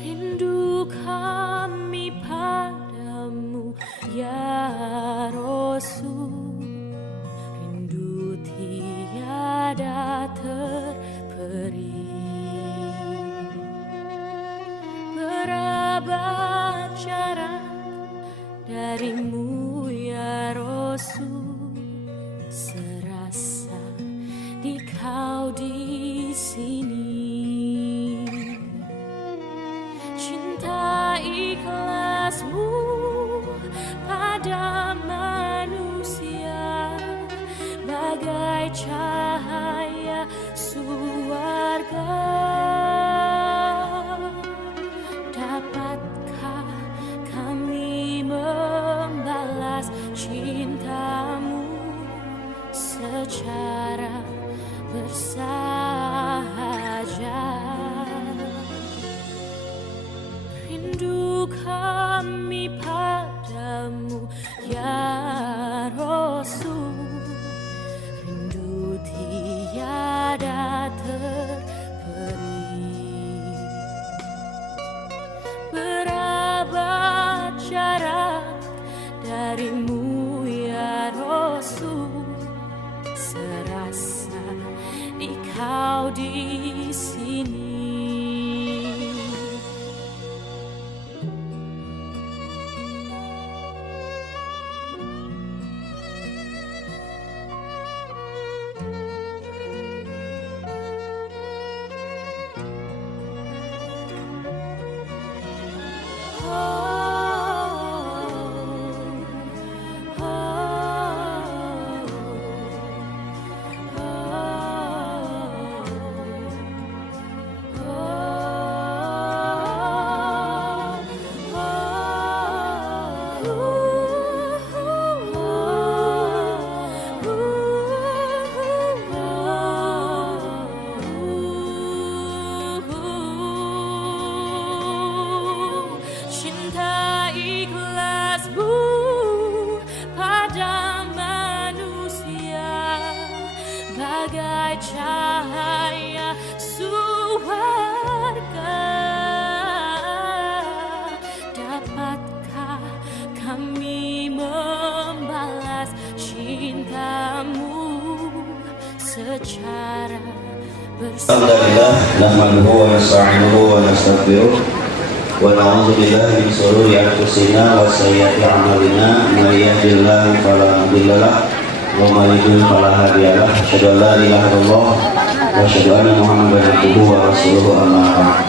Rindu kami padamu ya Rasul, rindu tiada terperi. Berabad jarak darimu ya Rasul, serasa di kau di sini. Cinta ikhlasmu pada manusia bagai cahaya surga. Dapatkah kami membalas cintamu secara bersahaja? Rindu kami padamu ya Rasul, rindu tiada terperi. Berabad jarak darimu ya Rasul, serasa di kau di sini. Cahaya surga, dapatkah kami membalas cintamu secara bersama? Alhamdulillah, nahmaduhu wa nasta'inuhu wa nastaghfiruh wa na'udzu billahi min shururi anfusina wa sayyiati a'malina, may yahdihillahu fala mudilla lahu wa may yudlil fala hadiya lahu. Asyhadu an la ilaha illallah wa asyhadu anna Muhammadan abduhu wa rasuluhu, amma ba'd.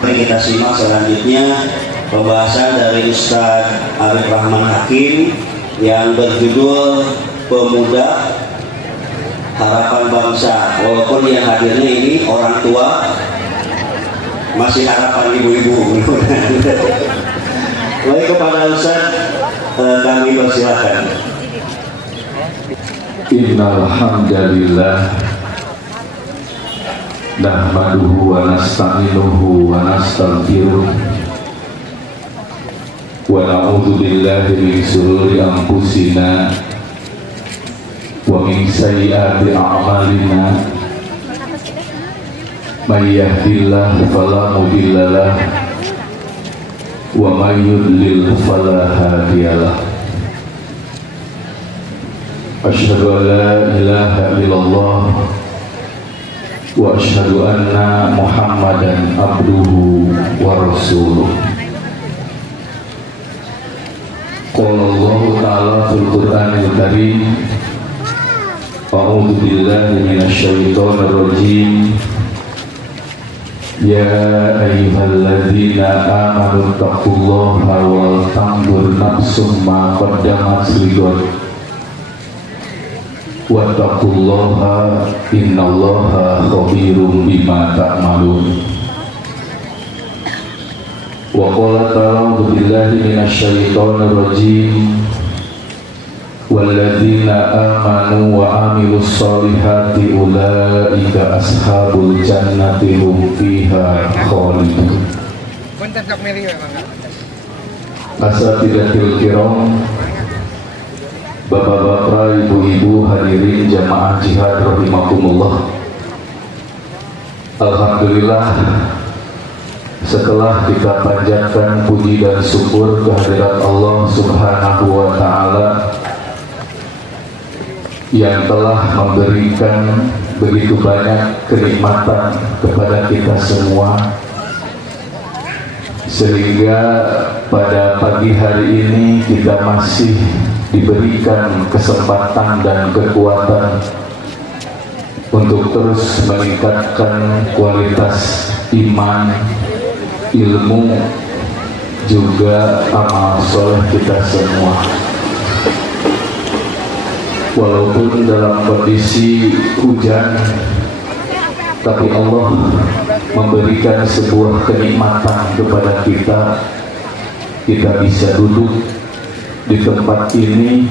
Mari kita simak selanjutnya pembahasan dari Ustaz Arif Rahman Hakim yang berjudul Pemuda Harapan Bangsa. Walaupun yang hadirnya ini orang tua, masih harapan ibu-ibu. Baik, kepada Ustaz kami persilakan. Innal hamdalillah nahmaduhu wa nasta'inuhu wa nastaghfiruh wa na'udzu billahi min shururi anfusina wa min sayyiati a'malina. May yahdihillahu fala mudilla lahu wa may yudlil fala hadiya lahu. Asyhadu an la ilaha illallah wa asyhadu anna Muhammadan abduhu wa rasuluh. Qala Allah ta'ala fil Qur'anil Karim, a'udzu billahi minasy syaithanir rajim. Ya ayyuhalladzina amanu taqullaha wal tanzur nafsum ma qaddamat lighad wattaqullaha innallaha khabirum bima ta'malun. Wa qala ta'ala billahi minasy syaithanir rajim, walladzina amanu wa amilus solihati ulaika ashabul jannati hum fiha khalidun. Asatidatul kiram, bapak-bapak, ibu-ibu, hadirin jamaah jihad rahimakumullah. Alhamdulillah, Setelah kita panjatkan puji dan syukur kehadirat Allah Subhanahu wa Ta'ala yang telah memberikan begitu banyak kenikmatan kepada kita semua, sehingga pada pagi hari ini kita masih diberikan kesempatan dan kekuatan untuk terus meningkatkan kualitas iman, ilmu, juga amal soleh kita semua. Walaupun dalam kondisi hujan, tapi Allah memberikan sebuah kenikmatan kepada kita. Kita bisa duduk di tempat ini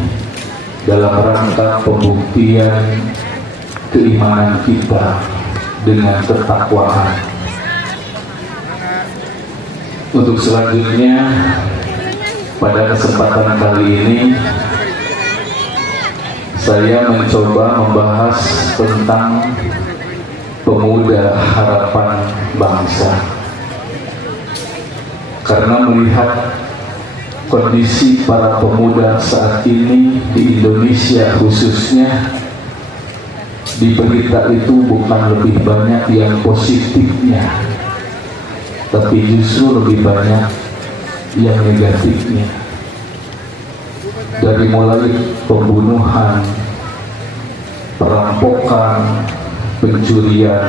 dalam rangka pembuktian keimanan kita dengan ketakwaan. Untuk selanjutnya, pada kesempatan kali ini saya mencoba membahas tentang pemuda harapan bangsa, karena melihat kondisi para pemuda saat ini di Indonesia khususnya, di berita itu bukan lebih banyak yang positifnya, tapi justru lebih banyak yang negatifnya. Dari mulai pembunuhan, perampokan, pencurian,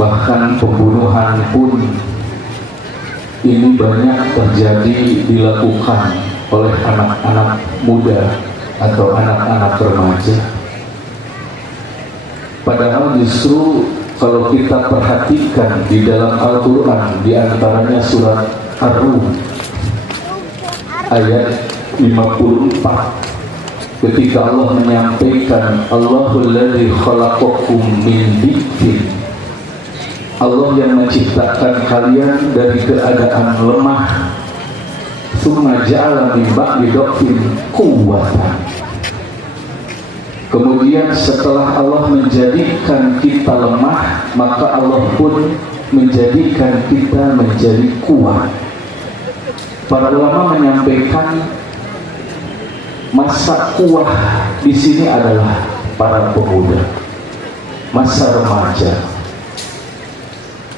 bahkan pembunuhan pun ini banyak terjadi dilakukan oleh anak-anak muda atau anak-anak remaja. Padahal justru kalau kita perhatikan di dalam Al-Quran, di antaranya surat Ar-Rum ayat 54, ketika Allah menyampaikan Allahul ladzi khalaqakum min dhikrin, Allah yang menciptakan kalian dari keadaan lemah, tsumma ja'ala min ba'di dhafin quwwatan. Kemudian setelah Allah menjadikan kita lemah, maka Allah pun menjadikan kita menjadi kuat. Para ulama menyampaikan masa kuat di sini adalah para pemuda, masa remaja.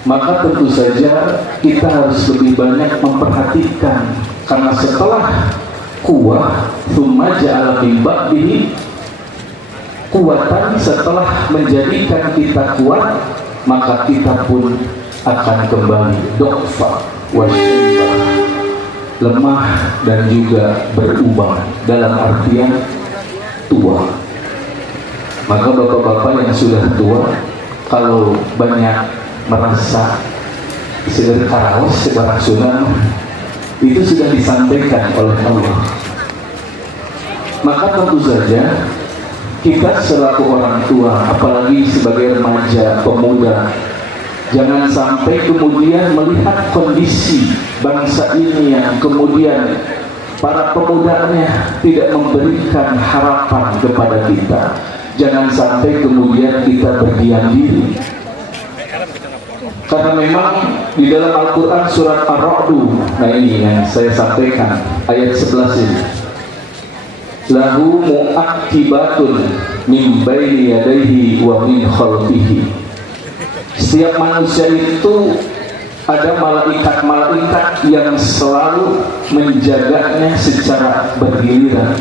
Maka tentu saja kita harus lebih banyak memperhatikan, karena setelah kuat, tsumma ja'ala min ba'dihi kuatan, setelah menjadikan kita kuat, maka kita pun akan kembali do'fa wa syaiba, lemah dan juga berubah dalam artian tua. Maka bapak-bapak yang sudah tua, kalau banyak merasa segar karaos, sebarang sunnah, itu sudah disampaikan oleh Allah. Maka tentu saja kita selaku orang tua, apalagi sebagai remaja, pemuda, jangan sampai kemudian melihat kondisi bangsa ini yang kemudian para pemudanya tidak memberikan harapan kepada kita. Jangan sampai kemudian kita berdiam diri, karena memang di dalam Al-Quran surat Ar-Ra'd, nah ini yang saya sampaikan, ayat 11 ini, lahu mu'aqibatun min baini yadayhi wa min khalfihi. Setiap manusia itu ada malaikat-malaikat yang selalu menjaganya secara bergiliran,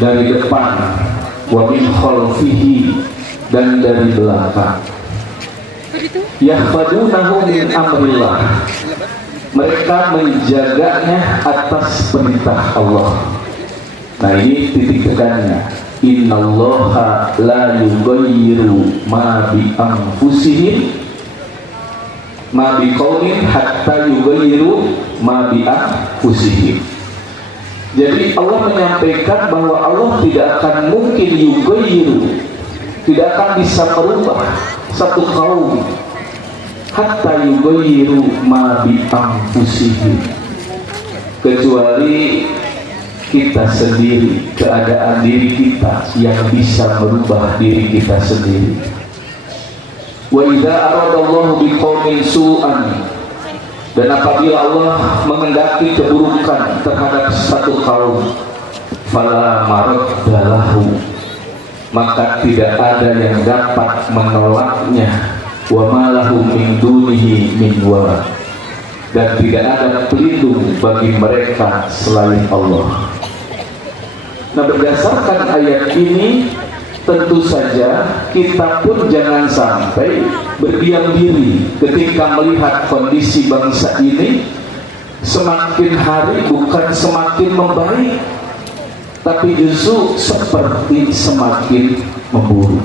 dari depan, wa min khalfihi, dan dari belakang. Yahfadunahu min amrillah, mereka menjaganya atas perintah Allah. Nah ini titik tekannya, innallaha la yughayyiru ma bi anfusihim ma bi qaumin hatta yughayyiru ma bi anfusihim. Jadi Allah menyampaikan bahwa Allah tidak akan mungkin yughayyiru, tidak akan bisa merubah satu kaum hatta yughayyiru ma bi anfusihim, kecuali kita sendiri, keadaan diri kita yang bisa merubah diri kita sendiri. Wa idza aradallahu biqaumin su'an, dan apabila Allah mengendaki keburukan terhadap satu kaum, fala maraddalahu, maka tidak ada yang dapat menolaknya. Wa ma lahum min dunihi min wal, dan tidak ada pelindung bagi mereka selain Allah. Nah, berdasarkan ayat ini, tentu saja kita pun jangan sampai berdiam diri ketika melihat kondisi bangsa ini semakin hari bukan semakin membaik, tapi justru seperti semakin memburuk.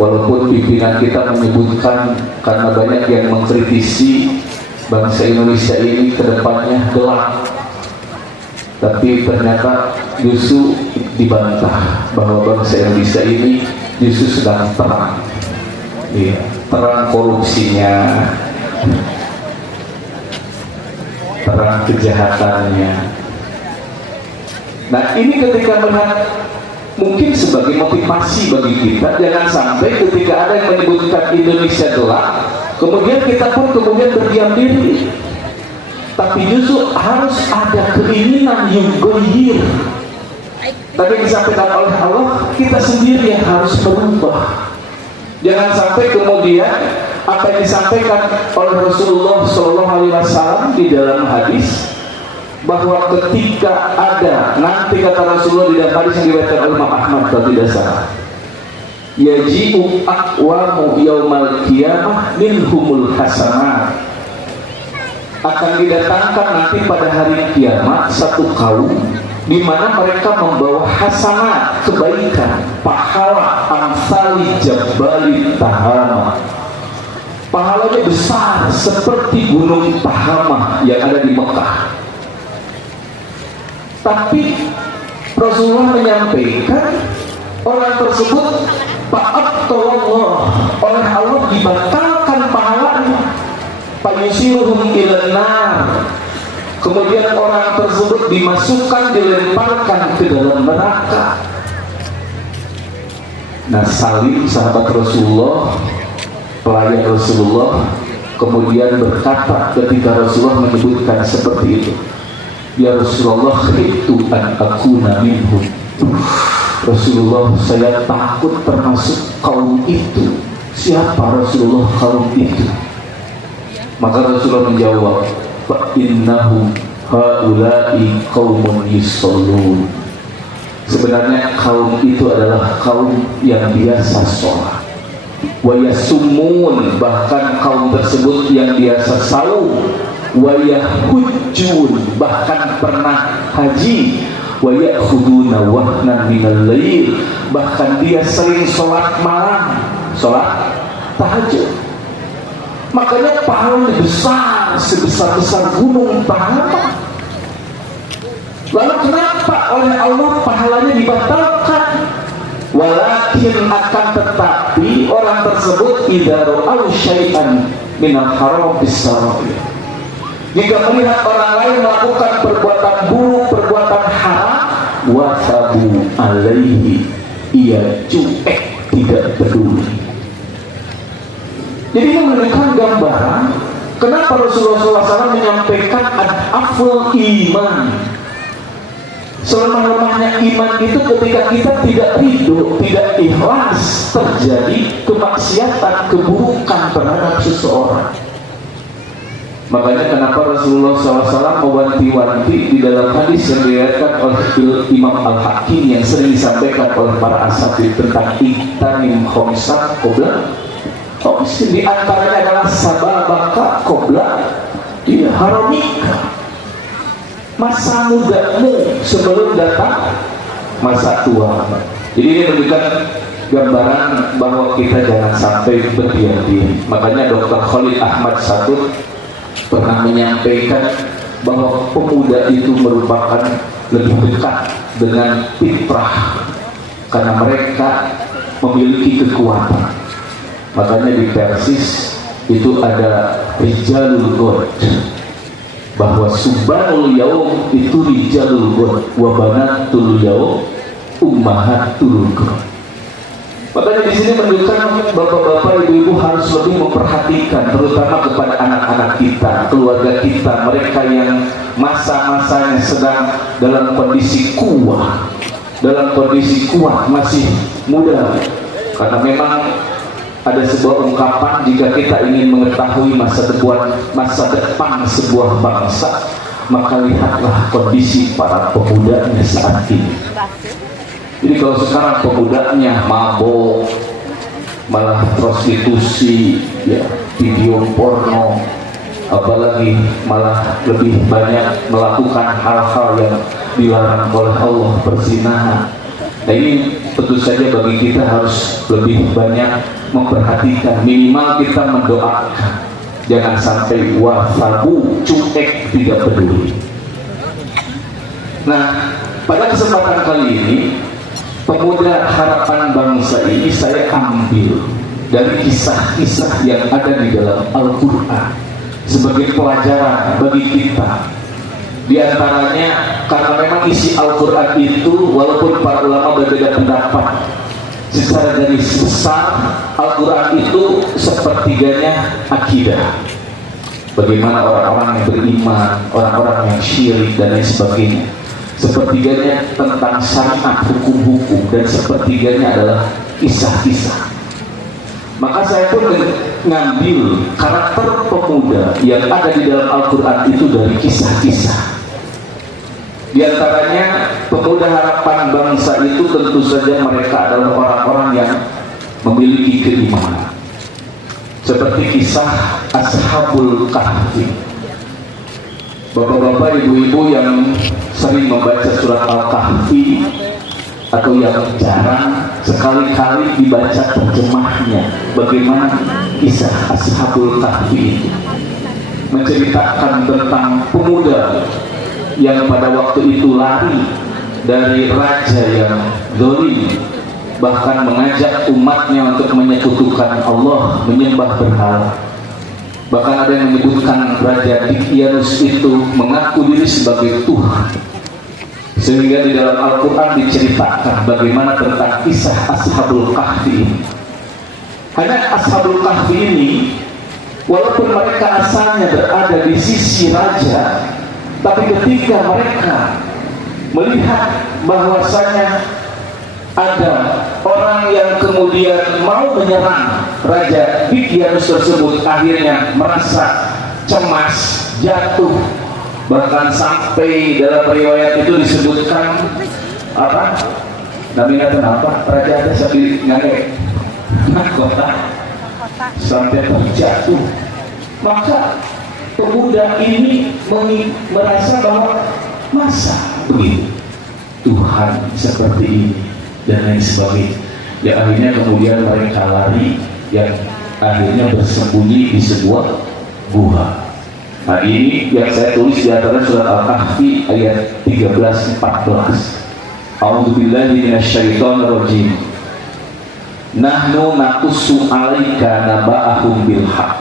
Walaupun pimpinan kita menyebutkan karena banyak yang mengkritisi bangsa Indonesia ini kedepannya gelap, tapi ternyata justru dibantah bahwa bangsa Indonesia ini justru sedang terang, terang korupsinya, terang kejahatannya. Nah, ini ketika melihat, mungkin sebagai motivasi bagi kita, jangan sampai ketika ada yang menyebutkan Indonesia gelap, kemudian kita pun kemudian berdiam diri. Tapi justru harus ada keinginan yang goyir. Tadi disampaikan oleh Allah, kita sendiri yang harus berubah. Jangan sampai kemudian apa yang disampaikan oleh Rasulullah SAW di dalam hadis, bahwa ketika ada, nanti kata Rasulullah di dalam hadis yang diriwayatkan oleh Imam Ahmad kalau tidak salah, yaji'u aqwamu yaumal qiyamah minhumul hasanat, akan didatangkan nanti pada hari kiamat satu kaum di mana mereka membawa hasanat, kebaikan, pahala amsali jabali Tahama, pahalanya besar seperti gunung Tahama yang ada di Mekah. Tapi Rasulullah menyampaikan orang tersebut fa'abtallah, oleh Allah dibatalkan pahalanya, fayusiruhum ilan nar, kemudian orang tersebut dimasukkan, dilemparkan ke dalam neraka. Nah, Salim sahabat Rasulullah, pelayan Rasulullah, kemudian berkata ketika Rasulullah menyebutkan seperti itu, ya Rasulullah, khiftu an akuna minhum. Rasulullah, saya takut termasuk kaum itu. Siapa Rasulullah kaum itu? Maka Rasulullah menjawab, fa innahum haula'i qaumun yusallun. Sebenarnya kaum itu adalah kaum yang biasa sholat, wa yasummun, bahkan kaum tersebut yang biasa saum, wa yahujjun, bahkan pernah haji, wa ya'khuduna wahnan minal lail, bahkan dia sering sholat malam, sholat tahajud. Makanya pahalanya besar, sebesar-besar gunung Tahama. Lalu kenapa oleh Allah pahalanya dibatalkan? Walakin, akan tetapi orang tersebut idza ra'au syai'an minal haram bis-sarair, jika melihat orang lain melakukan perbuatan buruk, perbuatan haram, wasabu alaihi, ia cuek, tidak peduli. Jadi ini menunjukkan gambaran kenapa Rasulullah SAW menyampaikan ad-aful iman. Selemah-lemahnya iman itu ketika kita tidak ridho, tidak ikhlas, terjadi kemaksiatan, keburukan terhadap seseorang. Makanya kenapa Rasulullah SAW mewanti-wanti di dalam hadis yang diriwayatkan oleh Imam Al-Hakim yang sering disampaikan oleh para asatidz tentang iktanim khomsat qobla. Di antaranya adalah sababaka qobla haramika, masa mudamu sebelum datang masa tua. Jadi ini menunjukkan gambaran bahwa kita jangan sampai berdiam diri. Makanya Dr. Khalid Ahmad Satut pernah menyampaikan bahwa pemuda itu merupakan lebih dekat dengan fitrah karena mereka memiliki kekuatan. Makanya di Persis itu ada Rijalul God, bahwa Subhanul Yaum itu Rijalul God wa Banatul Yaum Ummahatul God. Makanya di sini menunjukkan bapak-bapak, ibu-ibu harus lebih memperhatikan, terutama kepada anak-anak kita, keluarga kita, mereka yang masa-masanya sedang dalam kondisi kuat, masih muda. Karena memang ada sebuah ungkapan, jika kita ingin mengetahui masa depan sebuah bangsa, maka lihatlah kondisi para pemudanya saat ini. Jadi kalau sekarang pemudanya mabok, malah prostitusi, ya, video porno, apalagi malah lebih banyak melakukan hal-hal yang dilarang oleh Allah, perzinahan. Nah ini tentu saja bagi kita harus lebih banyak memperhatikan, minimal kita mendoakan jangan sampai wafabu, cuek, tidak peduli. Nah, pada kesempatan kali ini Pemuda Harapan Bangsa ini saya ambil dari kisah-kisah yang ada di dalam Al-Quran sebagai pelajaran bagi kita. Di antaranya, karena memang isi Al-Quran itu, walaupun para ulama berbeda pendapat, secara garis besar Al-Quran itu sepertiganya akidah. Bagaimana orang-orang yang beriman, orang-orang yang syirik dan lain sebagainya. Sepertiganya tentang syariat, hukum-hukum, dan sepertiganya adalah kisah-kisah. Maka saya pun mengambil karakter pemuda yang ada di dalam Al-Quran itu dari kisah-kisah. Di antaranya Pemuda Harapan Bangsa itu tentu saja mereka adalah orang-orang yang memiliki keimanan. Seperti kisah Ashabul Kahfi. Bapak-bapak, ibu-ibu yang sering membaca surat Al-Kahfi atau yang jarang, sekali-kali dibaca terjemahnya. Bagaimana kisah Ashabul Kahfi itu menceritakan tentang pemuda yang pada waktu itu lari dari raja yang zalim, bahkan mengajak umatnya untuk menyekutukan Allah, menyembah berhala. Bahkan ada yang menyebutkan Raja Dicyanus itu mengaku diri sebagai Tuhan. Sehingga di dalam Al-Quran diceritakan bagaimana tentang kisah Ashabul Kahfi ini. Karena Ashabul Kahfi ini, walaupun mereka asalnya berada di sisi raja, tapi ketika mereka melihat bahwasanya ada orang yang kemudian mau menyerang Raja Dicyanus tersebut, akhirnya merasa cemas, jatuh, bahkan sampai dalam riwayat itu disebutkan apa? Namanya kenapa? Raja ada sakit ngangek, kota sampai terjatuh. Maka pemuda ini merasa bahwa masa begitu Tuhan seperti ini dan lain sebagainya. Ya akhirnya kemudian mereka lari, yang akhirnya bersembunyi di sebuah gua. Nah ini yang saya tulis di antara surat Al-Kahfi ayat 13-14. A'udzubillahi minasyaitonirrajim. Nahnu naqussu 'alaika naba'ahum bil haqq.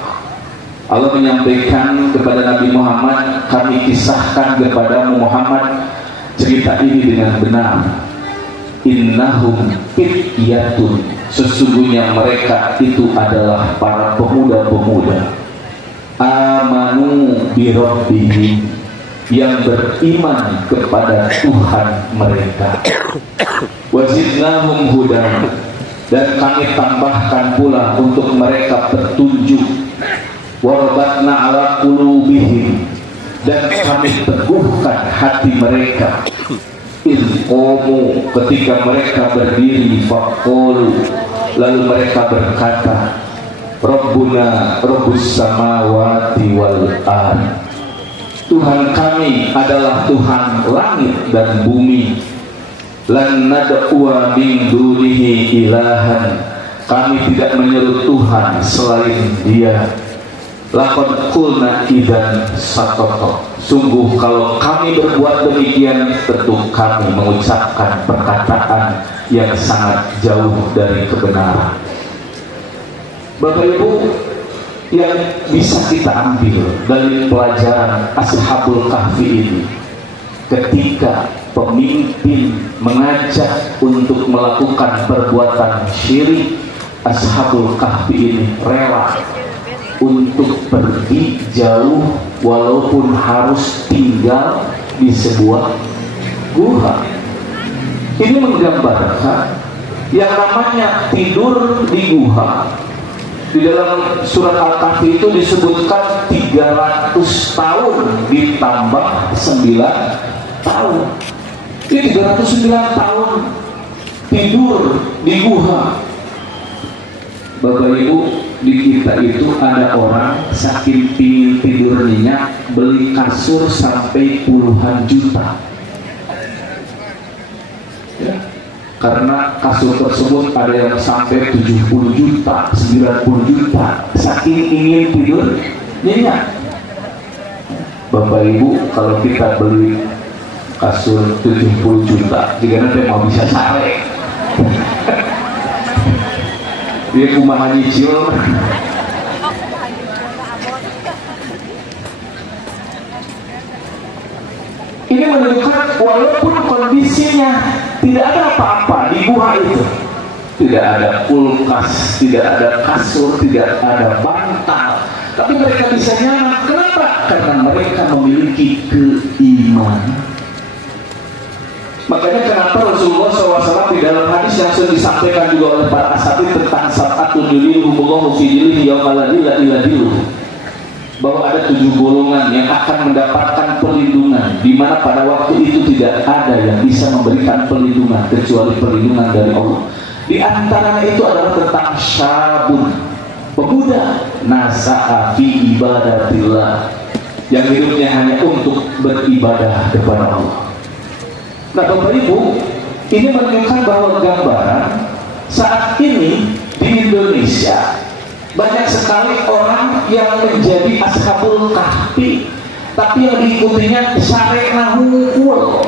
Allah menyampaikan kepada Nabi Muhammad, kami kisahkan kepada Muhammad cerita ini dengan benar. Innahum fityatun, sesungguhnya mereka itu adalah para pemuda-pemuda amanu bi rabbihim, yang beriman kepada Tuhan mereka. Wazidnahum hudan, dan kami tambahkan pula untuk mereka petunjuk. Warabatna ala qulubihim, dan kami teguhkan hati mereka. Ilqomu, ketika mereka berdiri, faqulu, lalu mereka berkata, Rabbuna Rabbus samawati wal ardh, Tuhan kami adalah Tuhan langit dan bumi. Lan nad'uwa min dunihi ilahan, kami tidak menyeru Tuhan selain Dia. Laqad qulna idzan saqata, sungguh kalau kami berbuat demikian, tentu kami mengucapkan perkataan yang sangat jauh dari kebenaran. Bapak Ibu, yang bisa kita ambil dari pelajaran Ashabul Kahfi ini, ketika pemimpin mengajak untuk melakukan perbuatan syirik, Ashabul Kahfi ini rela untuk pergi jauh walaupun harus tinggal di sebuah gua. Ini menggambarkan yang namanya tidur di gua. Di dalam surat Al-Kahfi itu disebutkan 300 tahun ditambah 9 tahun. Ini 309 tahun tidur di gua. Bapak Ibu, di kita itu ada orang saking pingin tidur nyenyak beli kasur sampai puluhan juta. Ya. Karena kasur tersebut ada yang sampai 70 juta, 90 juta, saking ingin tidur nyenyak. Bapak Ibu, kalau kita beli kasur 70 juta, jika nanti mau bisa sare dia kumaha nyicil. Ini menunjukkan walaupun kondisinya tidak ada apa-apa di gua itu, tidak ada kulkas, tidak ada kasur, tidak ada bantal, tapi mereka bisa nyaman. Kenapa? Karena mereka memiliki keimanan. Makanya kenapa Rasulullah SAW di dalam hadis yang sudah disampaikan juga oleh para asatidz tentang sab'atun yudhilluhumullahu fi dhillihi yauma la dhilla illa dhilluh, bahwa ada 7 golongan yang akan mendapatkan perlindungan, di mana pada waktu itu tidak ada yang bisa memberikan perlindungan kecuali perlindungan dari Allah. Di antaranya itu adalah tentang syabun, pemuda, nasa'a fi ibadatillah, yang hidupnya hanya untuk beribadah kepada Allah. Nah Bapak Ibu, ini menunjukkan bahwa gambaran saat ini di Indonesia banyak sekali orang yang menjadi Ashabul Kahfi, tapi yang diikutinya syarena hukul.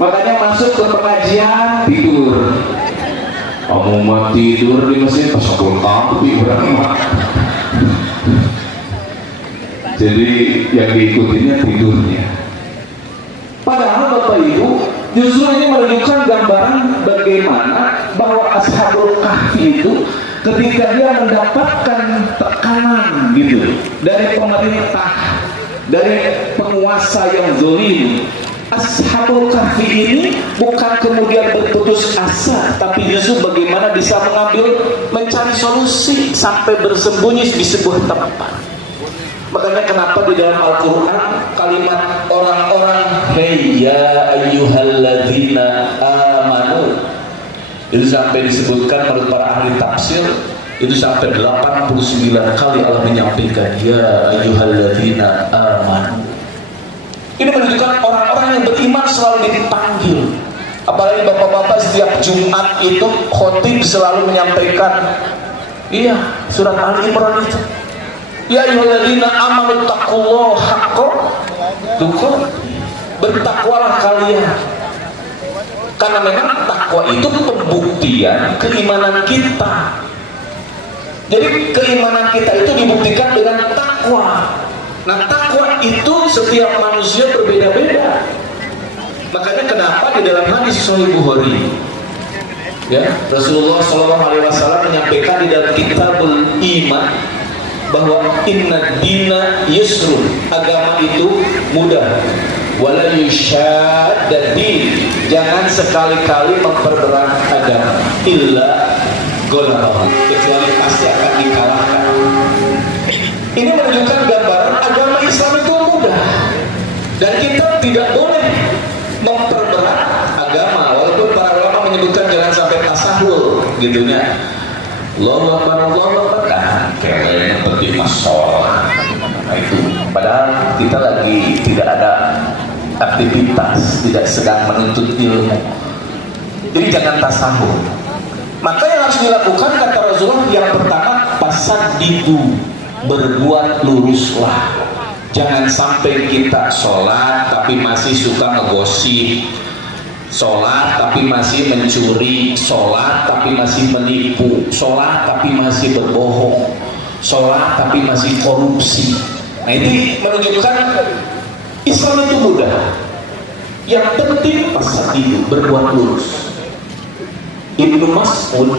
Makanya masuk ke pengajian tidur. Kamu mau tidur di masjid Ashabul Kahfi berapa? Jadi yang diikutinya tidurnya. Padahal Bapak Ibu, justru ini menunjukkan gambaran bagaimana bahwa Ashabul Kahfi itu ketika dia mendapatkan tekanan gitu dari pemerintah, dari penguasa yang zalim, Ashabul Kahfi ini bukan kemudian berputus asa, tapi justru bagaimana bisa mencari solusi sampai bersembunyi di sebuah tempat. Makanya kenapa di dalam Al-Quran kalimat orang-orang hey ya ayyuhalladzina amanu itu sampai disebutkan menurut para ahli tafsir itu sampai 89 kali Allah menyampaikan ya ayyuhalladzina amanu. Ini menunjukkan orang-orang yang beriman selalu dipanggil. Apalagi bapak-bapak setiap Jumat itu khotib selalu menyampaikan surat Al-Imran itu, ya ayyuhalladzina amanu taqullaha haqqa tuqatih, bertakwalah kalian. Karena memang takwa itu pembuktian keimanan kita. Jadi keimanan kita itu dibuktikan dengan takwa. Nah takwa itu setiap manusia berbeda-beda. Makanya kenapa di dalam hadis Sahih Bukhari, ya, Rasulullah SAW menyampaikan di dalam Kitabul Iman bahwa inna dina yusrun, agama itu mudah, wala yushadda din, jangan sekali-kali memperberat agama, illa ghalaba, kecuali pasti akan dikalahkan. Ini menunjukkan gambaran agama Islam itu mudah, dan kita tidak boleh memperberat agama, walaupun para ulama menyebutkan jangan sampai tasahul gitunya. Allahu Akbar, Allahu Akbar, kayaknya penting masalah. Nah itu, padahal kita lagi tidak ada aktivitas, tidak sedang menuntut ilmu. Jadi jangan tasahul. Maka yang harus dilakukan kata Rasulullah yang pertama fasadidu, berbuat luruslah. Jangan sampai kita sholat tapi masih suka ngegosip, sholat tapi masih mencuri, sholat tapi masih menipu, sholat tapi masih berbohong, sholat tapi masih korupsi. Nah ini menunjukkan Islam itu mudah. Yang penting pasal itu berbuat lurus. Ibnu Mas'ud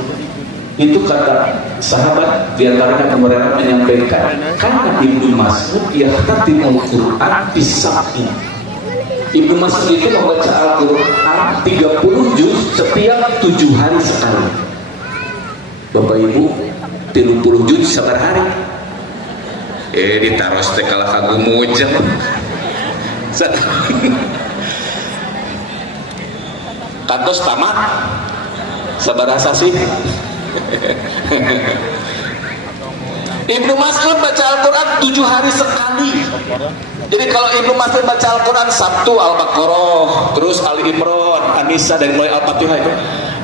itu kata sahabat diantaranya kemudian menyampaikan, karena Ibnu Mas'ud yahtatimul Quran bisab'in. Ibnu Mas'ud itu membaca Al-Quran 30 juz setiap 7 hari sekali. Bapak Ibu 30 juz sabar hari. Ditaros teh kalah kagum mujam. Kantos tamat sabar asa sih. Ibnu Mas'ud baca Al-Quran 7 hari sekali. Jadi kalau Ibnu Mas'ud baca Al-Quran Sabtu Al-Baqarah, terus Ali Imran, An-Nisa, dari mulai Al-Fatihah itu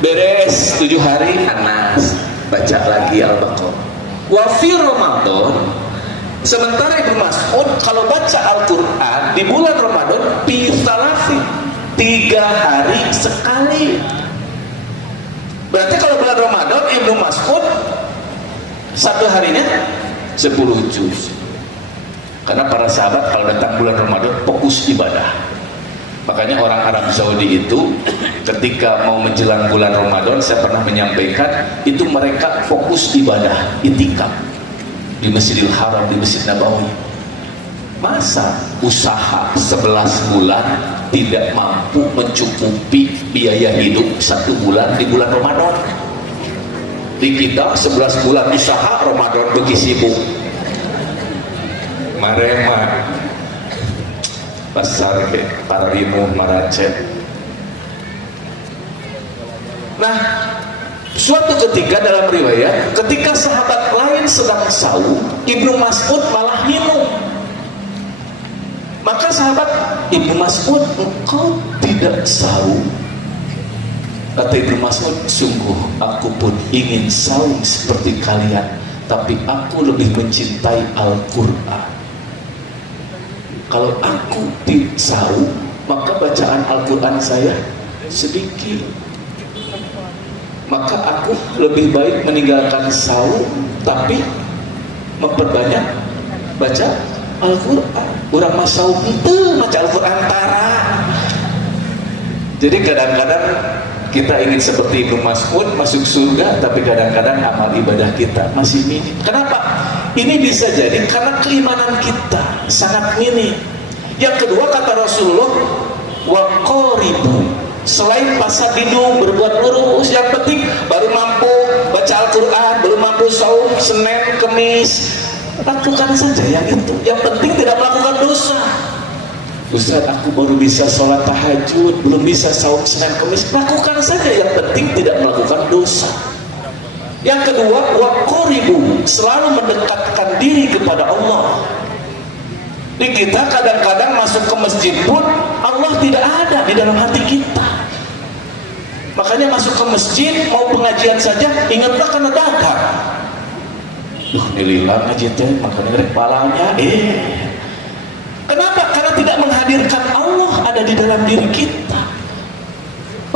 beres 7 hari, Anas baca lagi Al-Baqarah. Wa fi Ramadan, sementara Ibnu Mas'ud kalau baca Al-Quran di bulan Ramadan pisalasi 3 hari sekali. Berarti kalau bulan Ramadan Ibnu Mas'ud satu harinya 10 juz. Karena para sahabat kalau datang bulan Ramadan fokus ibadah. Makanya orang Arab Saudi itu ketika mau menjelang bulan Ramadan, saya pernah menyampaikan, itu mereka fokus ibadah, itikaf di Masjidil Haram, di Masjid Nabawi. Masa usaha 11 bulan tidak mampu mencukupi biaya hidup 1 bulan di bulan Ramadan? Di kita 11 bulan usaha, Ramadan begitu sibuk marema pasar ke pararimu maracet. Nah, suatu ketika dalam riwayat, ketika sahabat lain sedang saum, Ibnu Mas'ud malah minum. Maka sahabat, Ibnu Mas'ud, engkau tidak saum? Kata Ibnu Mas'ud, sungguh aku pun ingin saum seperti kalian, tapi aku lebih mencintai Al-Quran. Kalau aku tidak saum, maka bacaan Al-Quran saya sedikit. Maka aku lebih baik meninggalkan saum, tapi memperbanyak baca Al-Quran. Urang mah saum itu baca Al-Quran tara. Jadi kadang-kadang kita ingin seperti Ibnu Mas'ud masuk surga, tapi kadang-kadang amal ibadah kita masih minim. Kenapa? Ini bisa jadi karena keimanan kita sangat minim. Yang kedua, kata Rasulullah, wa qaribu, selain pasabidung, berbuat lurus, yang penting baru mampu baca Al-Quran, baru mampu saum Senin, Kemis, lakukan saja yang itu. Yang penting tidak melakukan dosa. Ustaz, aku baru bisa sholat tahajud, belum bisa saum Senin, Kemis. Lakukan saja, yang penting tidak melakukan dosa. Yang kedua, wa qaribu, selalu mendekatkan diri kepada Allah. Di kita kadang-kadang masuk ke masjid pun Allah tidak ada di dalam hati kita. Makanya masuk ke masjid, mau pengajian saja, ingatlah karena dagang. Duh, nililang ngaji teh, makanya dari kepalanya. Kenapa? Karena tidak menghadirkan Allah ada di dalam diri kita.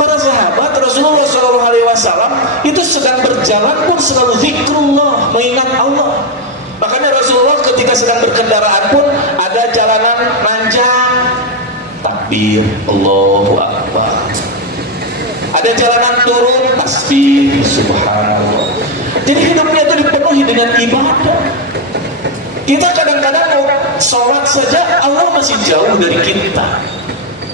Para sahabat Rasulullah SAW itu sedang berjalan pun selalu zikrullah, mengingat Allah. Makanya Rasulullah ketika sedang berkendaraan pun ada jalanan nanjak, takbir, Allahu Akbar. Ada jalanan turun, tasbih, subhanallah. Jadi hidupnya itu dipenuhi dengan ibadah. Kita kadang-kadang mau sholat saja Allah masih jauh dari kita.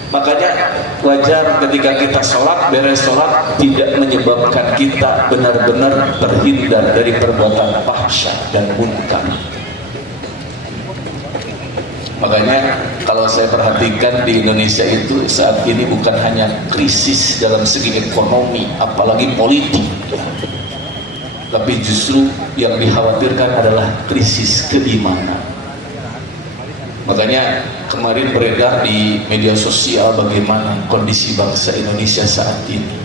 Makanya wajar ketika kita sholat, beres sholat tidak menyebabkan kita benar-benar terhindar dari perbuatan fahsya dan munkar. Makanya kalau saya perhatikan di Indonesia itu saat ini bukan hanya krisis dalam segi ekonomi, apalagi politik, tapi justru yang dikhawatirkan adalah krisis keimanan. Makanya kemarin beredar di media sosial bagaimana kondisi bangsa Indonesia saat ini.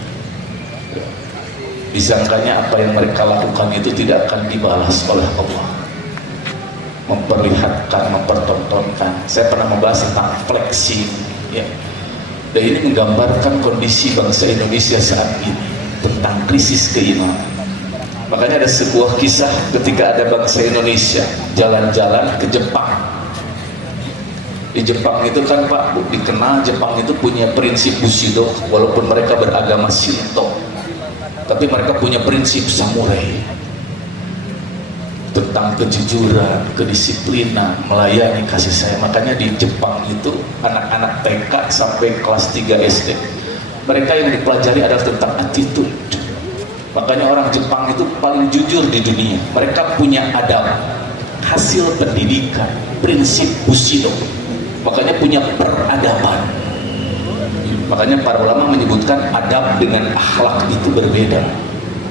Disangkanya apa yang mereka lakukan itu tidak akan dibalas oleh Allah. Memperlihatkan, mempertontonkan. Saya pernah membahas tentang flexing, ya. Dan ini menggambarkan kondisi bangsa Indonesia saat ini tentang krisis keimanan. Makanya ada sebuah kisah ketika ada bangsa Indonesia jalan-jalan ke Jepang. Di Jepang itu kan Pak, dikenal Jepang itu punya prinsip Bushido, walaupun mereka beragama Shinto, tapi mereka punya prinsip samurai tentang kejujuran, kedisiplinan, melayani, kasih sayang. Makanya di Jepang itu anak-anak TK sampai kelas 3 SD, mereka yang dipelajari adalah tentang attitude. Makanya orang Jepang itu paling jujur di dunia. Mereka punya adab, hasil pendidikan, prinsip Bushido. Makanya punya peradaban. Makanya para ulama menyebutkan adab dengan akhlak itu berbeda.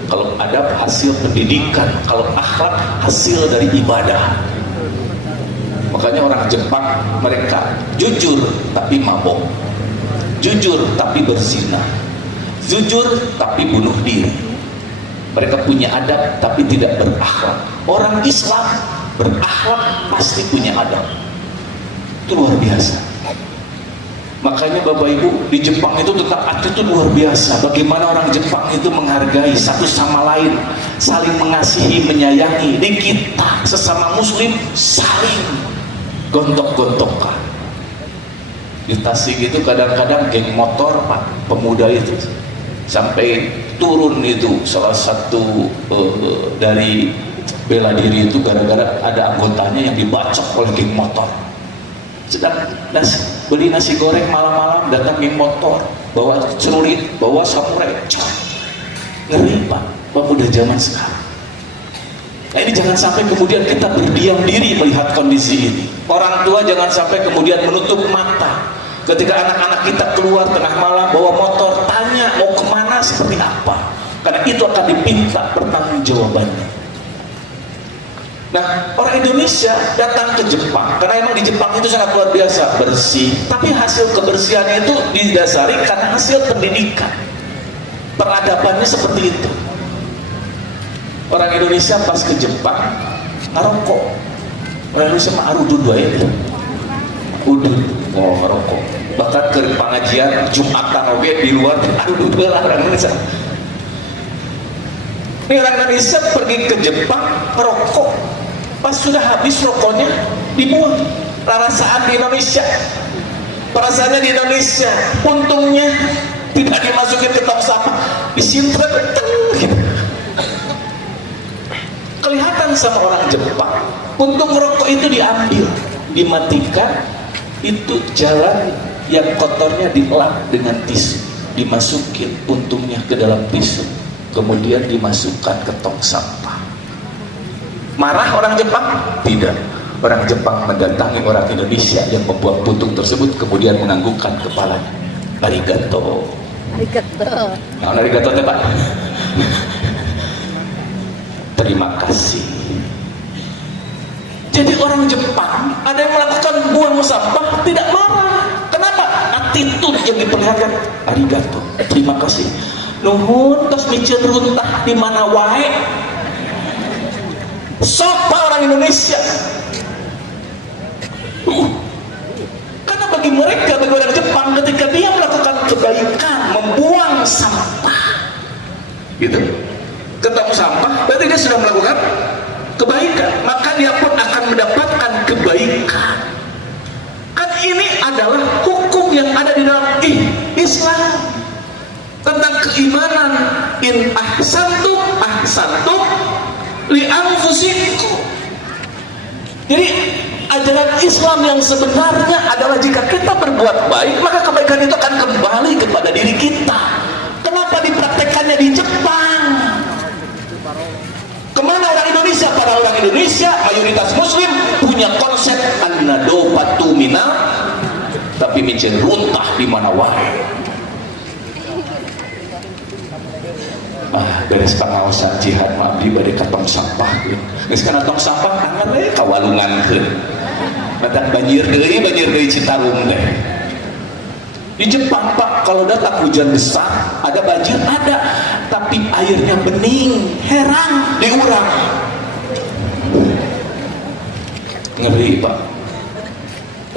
Kalau adab hasil pendidikan, kalau akhlak hasil dari ibadah. Makanya orang Jepang mereka jujur tapi mabok, jujur tapi berzina, jujur tapi bunuh diri. Mereka punya adab tapi tidak berakhlak. Orang Islam berakhlak pasti punya adab. Itu luar biasa. Makanya Bapak Ibu, di Jepang itu tentang attitude luar biasa. Bagaimana orang Jepang itu menghargai satu sama lain, saling mengasihi, menyayangi. Di kita sesama muslim saling gontok-gontokan. Di Tasik itu kadang-kadang geng motor Pak, pemuda itu sampai turun itu salah satu dari bela diri itu gara-gara ada anggotanya yang dibacok oleh geng motor. Sedang beli nasi goreng malam-malam, datang geng motor, bawa celurit, bawa samurai. Ngeri Pak, pemuda zaman sekarang. Nah ini jangan sampai kemudian kita berdiam diri melihat kondisi ini. Orang tua jangan sampai kemudian menutup mata ketika anak-anak kita keluar tengah malam bawa motor, tanya mau kemana, seperti apa, karena itu akan dipinta pertanggungjawabannya. Nah, orang Indonesia datang ke Jepang karena emang di Jepang itu sangat luar biasa bersih, tapi hasil kebersihannya itu didasari karena hasil pendidikan, peradabannya seperti itu. Orang Indonesia pas ke Jepang ngerokok, orang Indonesia mah arudun ya, udun, ngerokok. Bahkan ke pengajian Jumatan oke di luar arudun lah orang Indonesia. Ini orang Indonesia pergi ke Jepang ngerokok, pas sudah habis rokoknya dibuang. Perasaan di Indonesia, perasaannya di Indonesia, untungnya tidak dimasukin ke tong sampah, disintret gitu. Kelihatan sama orang Jepang, puntung rokok itu diambil, dimatikan, itu jalan yang kotornya dilap dengan tisu, dimasukin puntungnya ke dalam tisu, kemudian dimasukkan ke tong sampah. Marah orang Jepang? Tidak. Orang Jepang mendatangi orang Indonesia yang membuang puntung tersebut, kemudian menganggukkan kepalanya. Arigato. Arigato. Nah, arigato Pak. Terima kasih. Jadi orang Jepang ada yang melakukan buang sampah tidak marah. Kenapa? Attitude yang diperlihatkan. Arigato. Terima kasih. Nuhun tos micin runtah di mana wae. Sopa orang Indonesia. Karena bagi mereka, bagi orang Jepang, ketika dia melakukan kebaikan, membuang sampah, gitu, ke tong sampah, berarti dia sudah melakukan kebaikan, maka dia pun akan mendapatkan kebaikan. Kan ini adalah hukum yang ada di dalam Islam tentang keimanan. In ahsantum ahsantum li anfusikum. Jadi ajaran Islam yang sebenarnya adalah jika kita berbuat baik, maka kebaikan itu akan kembali kepada diri kita. Kenapa dipraktekannya di Jepang? Kemana orang Indonesia? Para orang Indonesia mayoritas muslim punya konsep an-nadofatu minal, tapi micin runtah di mana wae. Beres pengawasan jihad mabdi badai ka tong sampah. Geus kana tong sampah angan we kawalungankeun. Batak banjir deui Citarum teh. Di Jepang Pak, kalau datang hujan besar, ada banjir ada, tapi airnya bening, heran diurang. Ngeri Pak.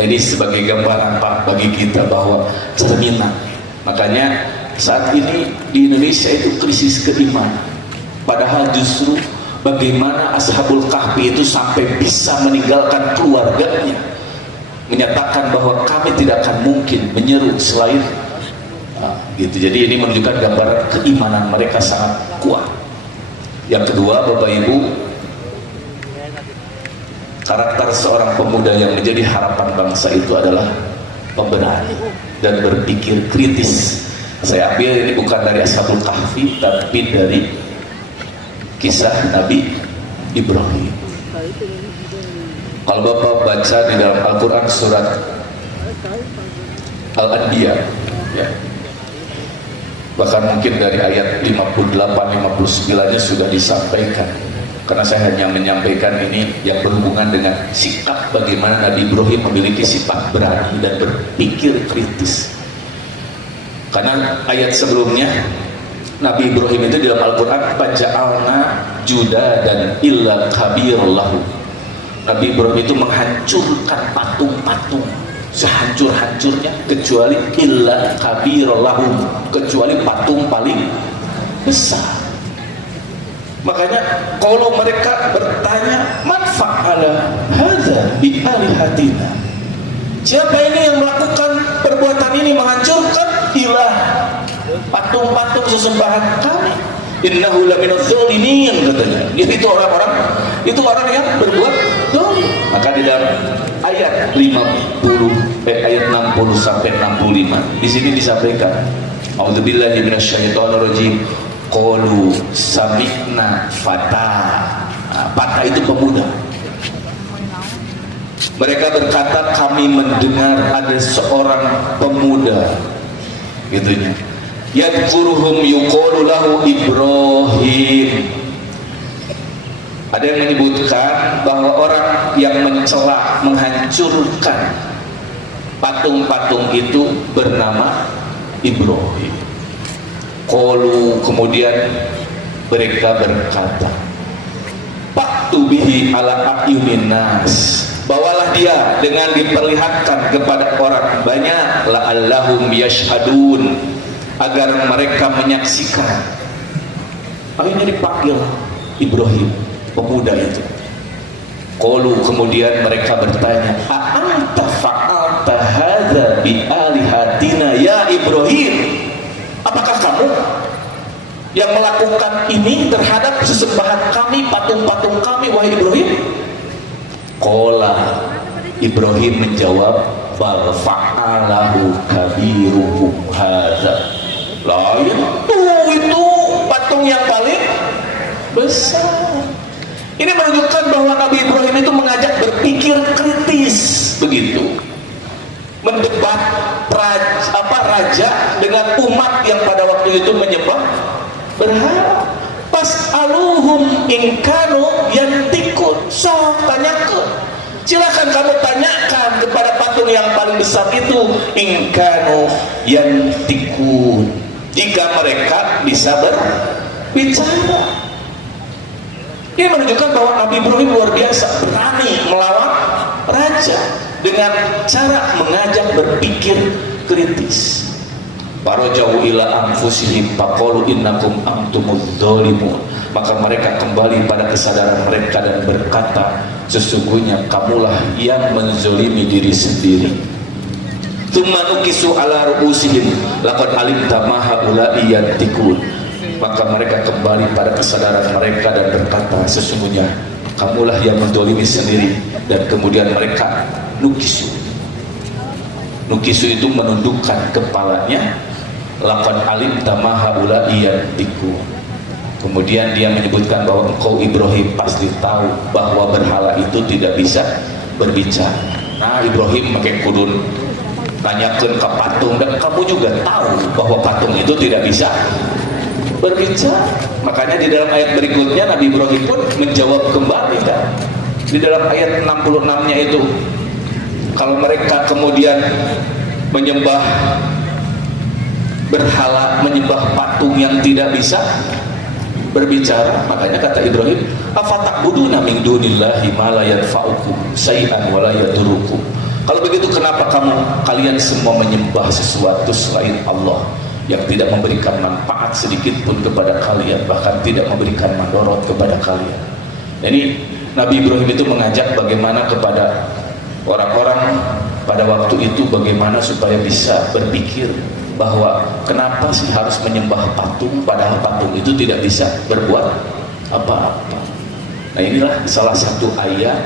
Ini sebagai gambaran Pak bagi kita bahwa cerminan. Makanya saat ini di Indonesia itu krisis keimanan. Padahal justru bagaimana Ashabul Kahfi itu sampai bisa meninggalkan keluarganya, menyatakan bahwa kami tidak akan mungkin menyeru selain gitu. Jadi ini menunjukkan gambaran keimanan mereka sangat kuat. Yang kedua, Bapak Ibu, karakter seorang pemuda yang menjadi harapan bangsa itu adalah pemberani dan berpikir kritis. Saya ambil ini bukan dari Ashabul Kahfi, tapi dari kisah Nabi Ibrahim. Kalau Bapak baca di dalam Al-Quran surat Al-Anbiya, ya, bahkan mungkin dari ayat 58-59-nya sudah disampaikan. Karena saya hanya menyampaikan ini yang berhubungan dengan sikap bagaimana Nabi Ibrahim memiliki sifat berani dan berpikir kritis. Karena ayat sebelumnya Nabi Ibrahim itu di dalam Al-Quran faja'alna juda dan illa kabir lahu. Nabi Ibrahim itu menghancurkan patung-patung sehancur-hancurnya kecuali illa kabir lahu, kecuali patung paling besar. Makanya kalau mereka bertanya man fa'ala hadza bi alihatina, siapa ini yang melakukan perbuatan ini, menghancurkan ilah patung-patung sesembahan kami, innahu laminadz zalimin, katanya. Itu orang yang berbuat zalim. Maka di dalam ayat 60 sampai 65 di sini disampaikan, a'udzubillahi minasyaitonirrajim, qalu sami'na fata. Fata itu pemuda. Mereka berkata, kami mendengar ada seorang pemuda, gitunya, yadkuruhum yuqalu lahu Ibrahim. Ada yang menyebutkan bahwa orang yang mencela, menghancurkan patung-patung itu bernama Ibrahim. Qalu, kemudian mereka berkata, Paktu bihi ala a'yunin nas, bawalah dia dengan diperlihatkan kepada orang banyak, la'allahum yashhadun, agar mereka menyaksikan. Akhirnya dipanggil Ibrahim, pemuda itu. Qalu, kemudian mereka bertanya, a'anta fa'alta hadza bi alihatina ya Ibrahim, apakah kamu yang melakukan ini terhadap sesembahan kami, patung-patung kami, wahai Ibrahim? Qala, Ibrahim menjawab, bal fa'alahu kabiruhum hadza. Lain itu patung yang paling besar. Ini menunjukkan bahwa Nabi Ibrahim itu mengajak berpikir kritis, begitu, mendebat raja dengan umat yang pada waktu itu menyembah berhala. Pas'aluhum in kanu yantikun, so tanyakan, silakan kamu tanyakan kepada patung yang paling besar itu, in kanu yantikun, jika mereka bisa berbicara. Ini menunjukkan bahwa Nabi Ibrahim luar biasa berani melawan raja dengan cara mengajak berpikir kritis. Farajau ila anfusihim faqalu innakum antumudz dzalimun, maka mereka kembali pada kesadaran mereka dan berkata, sesungguhnya kamulah yang menzalimi diri sendiri. Tsumma nukisu ala ru'usihim laqad alimta ma haula'i yantikun, maka mereka kembali pada kesadaran mereka dan berkata, sesungguhnya kamulah yang menzalimi sendiri. Dan kemudian mereka nukisu itu menundukkan kepalanya, laqad alimta ma haula'i yantikun. Kemudian dia menyebutkan bahwa engkau Ibrahim pasti tahu bahwa berhala itu tidak bisa berbicara. Nah, Ibrahim pakai kudun tanyakan ke patung, dan kamu juga tahu bahwa patung itu tidak bisa berbicara. Makanya di dalam ayat berikutnya Nabi Ibrahim pun menjawab kembali, kan? Di dalam ayat 66-nya itu, kalau mereka kemudian menyembah berhala, menyembah patung yang tidak bisa berbicara, makanya kata Ibrahim, afatakbuduna min dunillahi ma la yanfa'ukum syai'an wa la yadurukum. Kalau begitu kenapa kalian semua menyembah sesuatu selain Allah yang tidak memberikan manfaat sedikit pun kepada kalian, bahkan tidak memberikan mandorot kepada kalian? Jadi Nabi Ibrahim itu mengajak bagaimana kepada orang-orang pada waktu itu bagaimana supaya bisa berpikir bahwa kenapa sih harus menyembah patung, padahal patung itu tidak bisa berbuat apa-apa. Nah, inilah salah satu ayat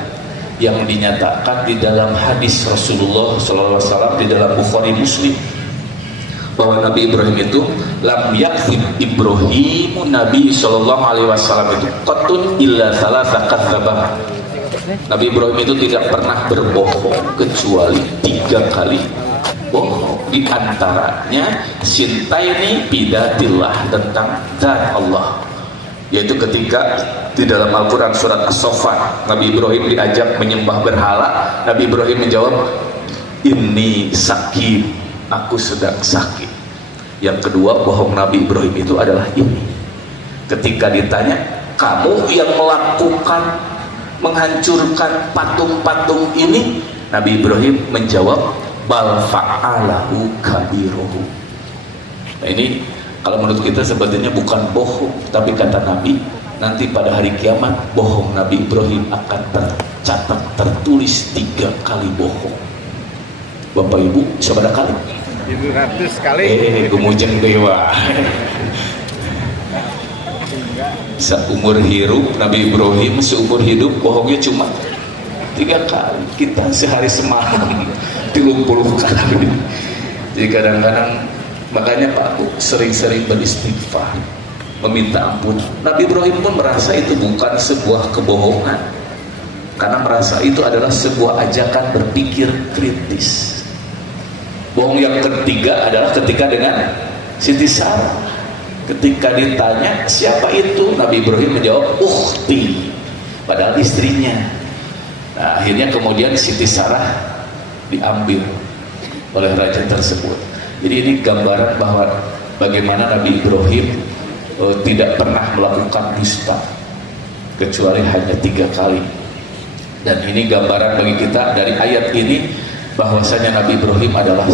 yang dinyatakan di dalam hadis Rasulullah SAW di dalam Bukhari Muslim, bahwa Nabi Ibrahim itu lam yakzib Ibrahimun Nabi SAW itu qatun illa thalatha kadzdzabah. Nabi Ibrahim itu tidak pernah berbohong kecuali 3 kali bohong. Di antaranya sintaini bidatillah, tentang zat Allah, yaitu ketika di dalam Al-Quran surat As-Saffat Nabi Ibrahim diajak menyembah berhala. Nabi Ibrahim menjawab, inni sakim, aku sedang sakit. Yang kedua bohong Nabi Ibrahim itu adalah ini, ketika ditanya, kamu yang melakukan menghancurkan patung-patung ini? Nabi Ibrahim menjawab, bal fa'alahu kabiruhu. Nah, ini kalau menurut kita sebetulnya bukan bohong, tapi kata Nabi, nanti pada hari kiamat bohong Nabi Ibrahim akan tercatat, tertulis 3 kali bohong. Bapak Ibu, seberapa kali? 700 kali. Gemujeng dewa. Seumur hidup Nabi Ibrahim, seumur hidup bohongnya cuma 3 kali. Kita sehari semalam 30 kali. Jadi kadang-kadang, makanya Pak sering-sering beristighfar, meminta ampun. Nabi Ibrahim pun merasa itu bukan sebuah kebohongan, karena merasa itu adalah sebuah ajakan berpikir kritis. Bohong yang ketiga adalah ketika dengan Siti Sarah. Ketika ditanya siapa itu, Nabi Ibrahim menjawab ukhti, padahal istrinya. Nah, akhirnya kemudian Siti Sarah diambil oleh raja tersebut. Jadi ini gambaran bahwa bagaimana Nabi Ibrahim tidak pernah melakukan dusta kecuali hanya 3 kali. Dan ini gambaran bagi kita dari ayat ini, bahwasanya Nabi Ibrahim adalah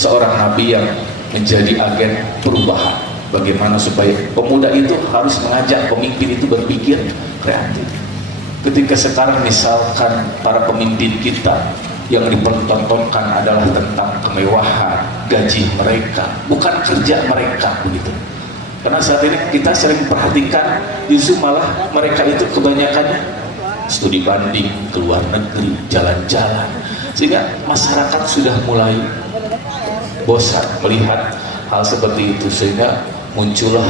seorang nabi yang menjadi agen perubahan. Bagaimana supaya pemuda itu harus mengajak pemimpin itu berpikir kreatif. Ketika sekarang misalkan para pemimpin kita yang dipertontonkan adalah tentang kemewahan, gaji mereka, bukan kerja mereka, begitu. Karena saat ini kita sering perhatikan, justru malah mereka itu kebanyakannya studi banding, ke luar negeri, jalan-jalan, sehingga masyarakat sudah mulai bosan melihat hal seperti itu, sehingga muncullah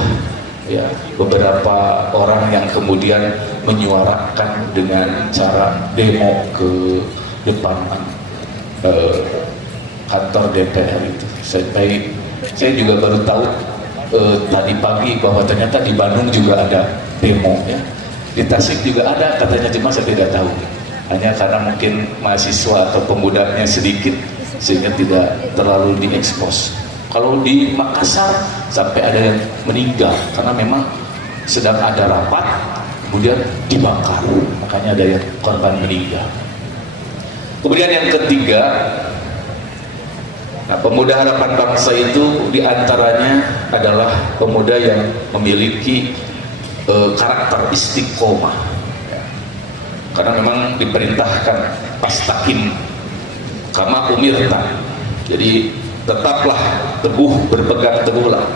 ya beberapa orang yang kemudian menyuarakan dengan cara demo ke depan kantor DPR itu. Saya juga baru tahu tadi pagi bahwa ternyata di Bandung juga ada demo ya. Di Tasik juga ada katanya, cuma saya tidak tahu. Hanya karena mungkin mahasiswa atau pemudanya sedikit sehingga tidak terlalu diekspos. Kalau di Makassar sampai ada yang meninggal karena memang sedang ada rapat kemudian dibakar, makanya ada yang korban meninggal. Kemudian yang ketiga, nah, pemuda harapan bangsa itu diantaranya adalah pemuda yang memiliki karakter istiqomah ya. Karena memang diperintahkan pastaqim kama umirta, jadi tetaplah teguh, berpegang teguhlah.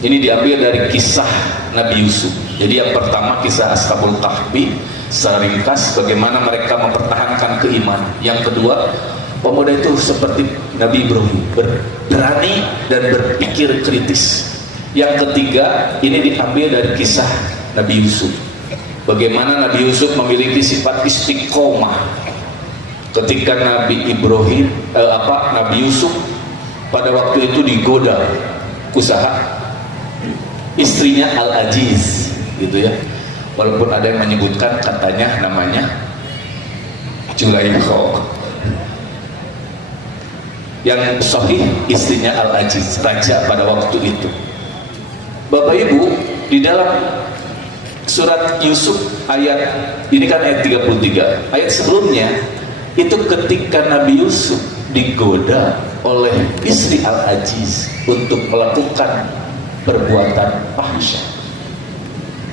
Ini diambil dari kisah Nabi Yusuf. Jadi yang pertama kisah Ashabul Kahfi secara ringkas, bagaimana mereka mempertahankan keimanan. Yang kedua, pemuda itu seperti Nabi Ibrahim, berani dan berpikir kritis. Yang ketiga, ini diambil dari kisah Nabi Yusuf, bagaimana Nabi Yusuf memiliki sifat istiqomah. Ketika Nabi Yusuf pada waktu itu digoda usaha istrinya Al-Aziz gitu ya, walaupun ada yang menyebutkan katanya namanya Zulaikha, yang sahih istrinya Al-Aziz, raja pada waktu itu. Bapak Ibu, di dalam surat Yusuf ayat ini kan ayat 33, ayat sebelumnya itu ketika Nabi Yusuf digoda oleh istri Al-Aziz untuk melakukan perbuatan fahsyah,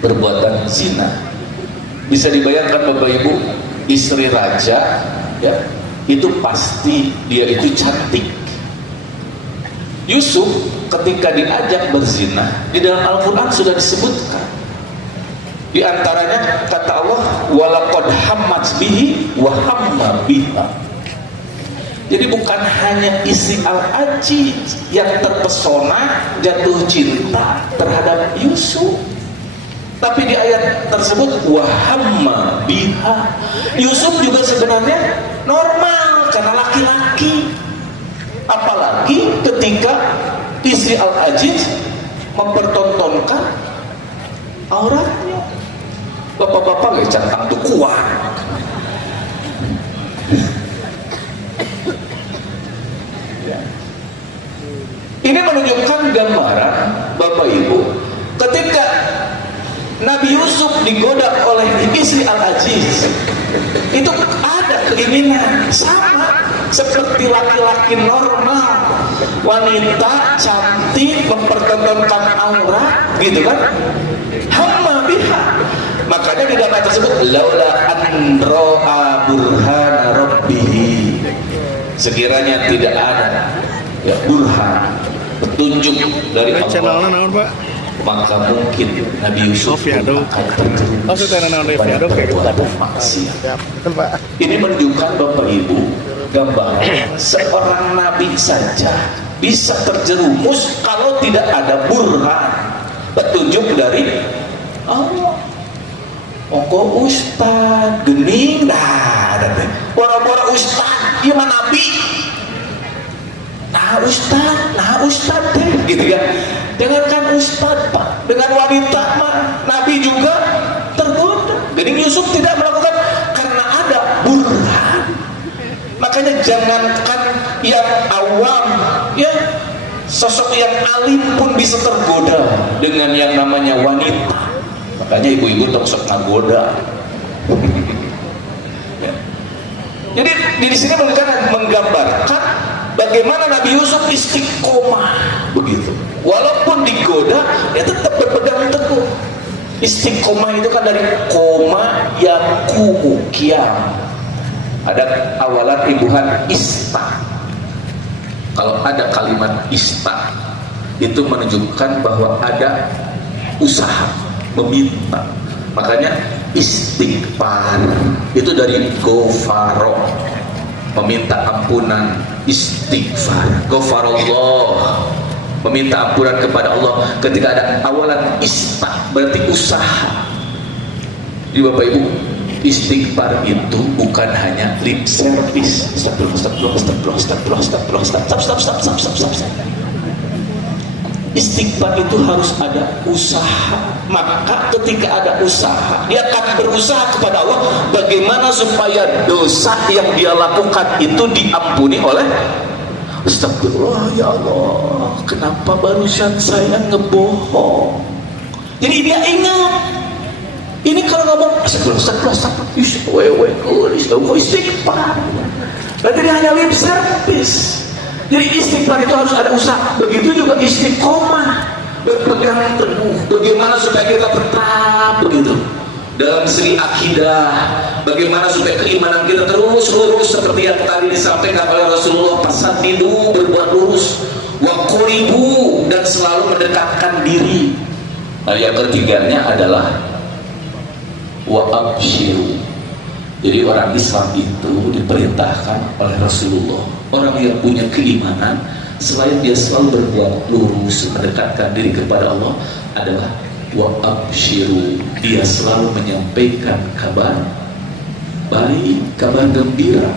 perbuatan zina. Bisa dibayangkan Bapak Ibu, istri raja ya itu pasti dia itu cantik. Yusuf ketika diajak berzina, di dalam Al-Quran sudah disebutkan. Di antaranya kata Allah, walaqad hammat bihi wa hamma biha. Jadi bukan hanya istri Al-Aziz yang terpesona jatuh cinta terhadap Yusuf, tapi di ayat tersebut wa hamma biha. Yusuf juga sebenarnya normal karena laki-laki. Apalagi ketika istri Al-Aziz mempertontonkan auratnya. Bapak-bapak gak cantang tuh kuat. Ini menunjukkan gambaran Bapak Ibu ketika Nabi Yusuf digoda oleh istri Al-Aziz, itu ada keinginan sama seperti laki-laki normal, wanita cantik mempertontonkan aurat, gitu kan? Hamma biha. Makanya di dalam ayat tersebut laula an ra'a burhana rabbih, sekiranya tidak ada ya burhan, petunjuk dari Allah, maka mungkin Nabi Yusuf akan terjerumus pada perbuatan maksiat. Ini menunjukkan Bapak Ibu gambaran seorang nabi saja bisa terjerumus kalau tidak ada burhan, petunjuk dari Allah. Ongko ustad gening dah ada teh. Bora-bora ustad, ieu mah nabi. Nah ustad teh gitu kan. Dengarkan ustad Pak, dengan wanita mah nabi juga tergoda. Gening Yusuf tidak melakukan karena ada burhan. Makanya jangankan yang awam, ya sosok yang alim pun bisa tergoda dengan yang namanya wanita. Makanya ibu-ibu sok ngagoda. Ya. Jadi di sini menggambarkan bagaimana Nabi Yusuf istiqomah begitu. Walaupun digoda, dia tetap berpegang teguh. Istiqomah itu kan dari koma yaqumu qiyam. Ada awalan ribuan ista. Kalau ada kalimat ista, itu menunjukkan bahwa ada usaha meminta. Makanya istighfar itu dari gofaro, meminta ampunan. Istighfar, ghafarallah, meminta ampunan kepada Allah. Ketika ada awalan ista, berarti usaha. Di Bapak Ibu, istighfar itu bukan hanya lip service. Stop. Istighfar itu harus ada usaha. Maka ketika ada usaha, dia akan berusaha kepada Allah bagaimana supaya dosa yang dia lakukan itu diampuni oleh astagfirullah, ya Allah, kenapa barusan saya ngebohong. Jadi dia ingat, ini kalau ngomong astagfirullah, istighfar, berarti dia hanya lip service. Jadi istighfar itu harus ada usaha. Begitu juga istiqomah, berpegang teguh. Bagaimana supaya kita tetap begitu dalam segi akidah, bagaimana supaya keimanan kita terus lurus seperti yang tadi disampaikan oleh Rasulullah, pasadidu, berbuat lurus, waquribu, dan selalu mendekatkan diri. Nah, yang ketiganya adalah wa'abshiru. Jadi orang Islam itu diperintahkan oleh Rasulullah, orang yang punya keimanan selain dia selalu berbuat lurus, mendekatkan diri kepada Allah, adalah wa'abshiru, dia selalu menyampaikan kabar baik, kabar gembira.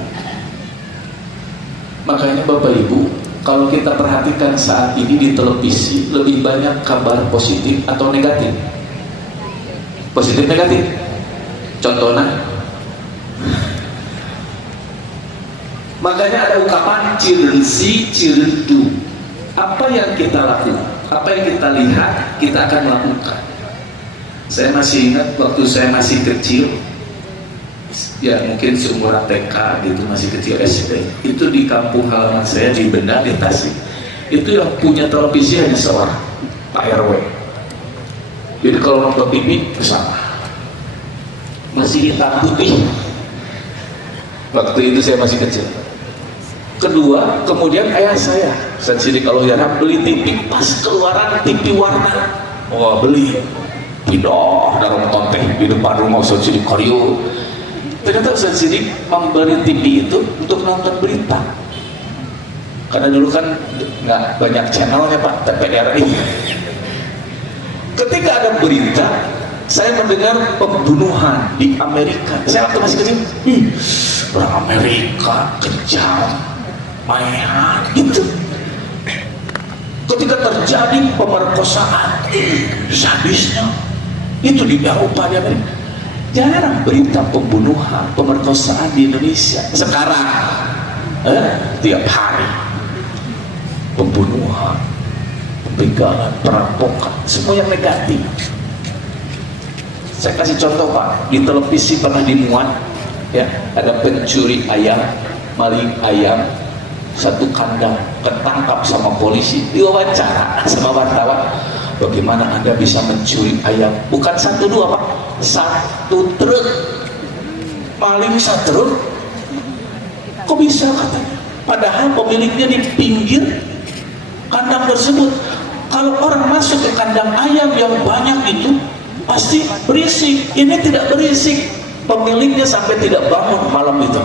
Makanya Bapak Ibu, kalau kita perhatikan saat ini di televisi, lebih banyak kabar positif atau negatif? Positif negatif. Contohnya, makanya ada ungkapan cirensi cirendu. Apa yang kita lakukan, apa yang kita lihat, kita akan melakukan. Saya masih ingat waktu saya masih kecil, ya mungkin seumuran TK gitu, masih kecil SD, itu di kampung halaman saya di Benda, di Tasik, itu yang punya televisi hanya seorang, Pak RW. Jadi kalau nonton TV bersama, masih hitam putih. Waktu itu saya masih kecil. Kedua, kemudian ayah saya Sidik Al-Hoyana beli TV, pas keluaran TV warna, wah beli pindah dalam tonteh di depan rumah Ustaz Sidik Karyo. Ternyata Ustaz Sidik membeli TV itu untuk nonton berita, karena dulu kan nggak banyak channelnya Pak, TVRI. Ketika ada berita, saya mendengar pembunuhan di Amerika. Saya waktu masih kecil, orang Amerika kejam, mainan gitu. Ketika terjadi pemerkosaan, sadisnya itu di Eropa, di Amerika. Jarang berita pembunuhan, pemerkosaan di Indonesia. Sekarang, tiap hari pembunuhan, pembegalan, perampokan, semua yang negatif. Saya kasih contoh Pak, di televisi pernah dimuat, ya, ada pencuri ayam, maling ayam, satu kandang, ketangkap sama polisi, diwawancara sama wartawan. Bagaimana Anda bisa mencuri ayam? Bukan satu dua Pak, satu truk, maling satu truk. Kok bisa katanya? Padahal pemiliknya di pinggir kandang tersebut. Kalau orang masuk ke kandang ayam yang banyak itu, pasti berisik. Ini tidak berisik, pemiliknya sampai tidak bangun malam itu.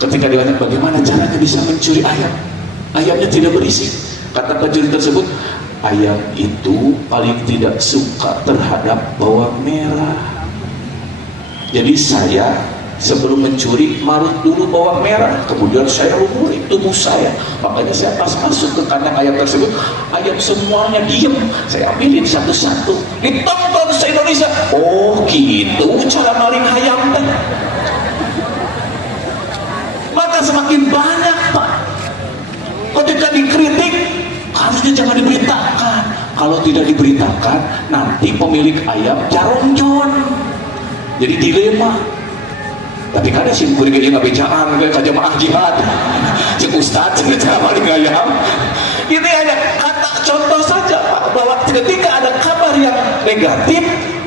Ketika ditanya bagaimana caranya bisa mencuri ayam, ayamnya tidak berisik. Kata pencuri tersebut, ayam itu paling tidak suka terhadap bawang merah. Jadi saya sebelum mencuri marut dulu bawang merah, kemudian saya lumuri tubuh saya. Makanya saya pas masuk ke kandang ayam tersebut, ayam semuanya diem, saya ambilin satu-satu, ditonton se-Indonesia. Oh gitu cara maling ayam kan? Maka semakin banyak Pak, ketika dikritik harusnya jangan diberitakan. Kalau tidak diberitakan, nanti pemilik ayam jarongjon, jadi dilema. Tapi kan ada sih kuring nggak bejaan kayak jamaah jihad, si ustad cerita maling ayam. Ini hanya kata contoh saja Pak, bahwa ketika ada kabar yang negatif,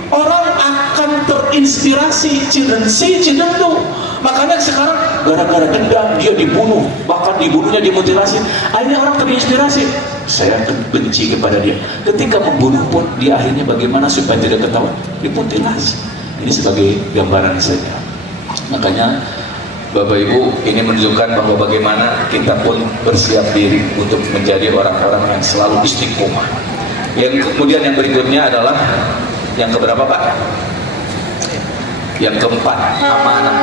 orang akan terinspirasi cidensi cidendu. Makanya sekarang gara-gara dendam dia dibunuh, bahkan dibunuhnya dimutilasi. Akhirnya orang terinspirasi, saya benci kepada dia. Ketika membunuh pun dia akhirnya bagaimana supaya tidak ketahuan, dimutilasi. Ini sebagai gambaran saja. Makanya Bapak Ibu, ini menunjukkan bahwa bagaimana kita pun bersiap diri untuk menjadi orang-orang yang selalu istiqomah. Yang kemudian yang berikutnya adalah yang keberapa Pak? Yang keempat, amanah.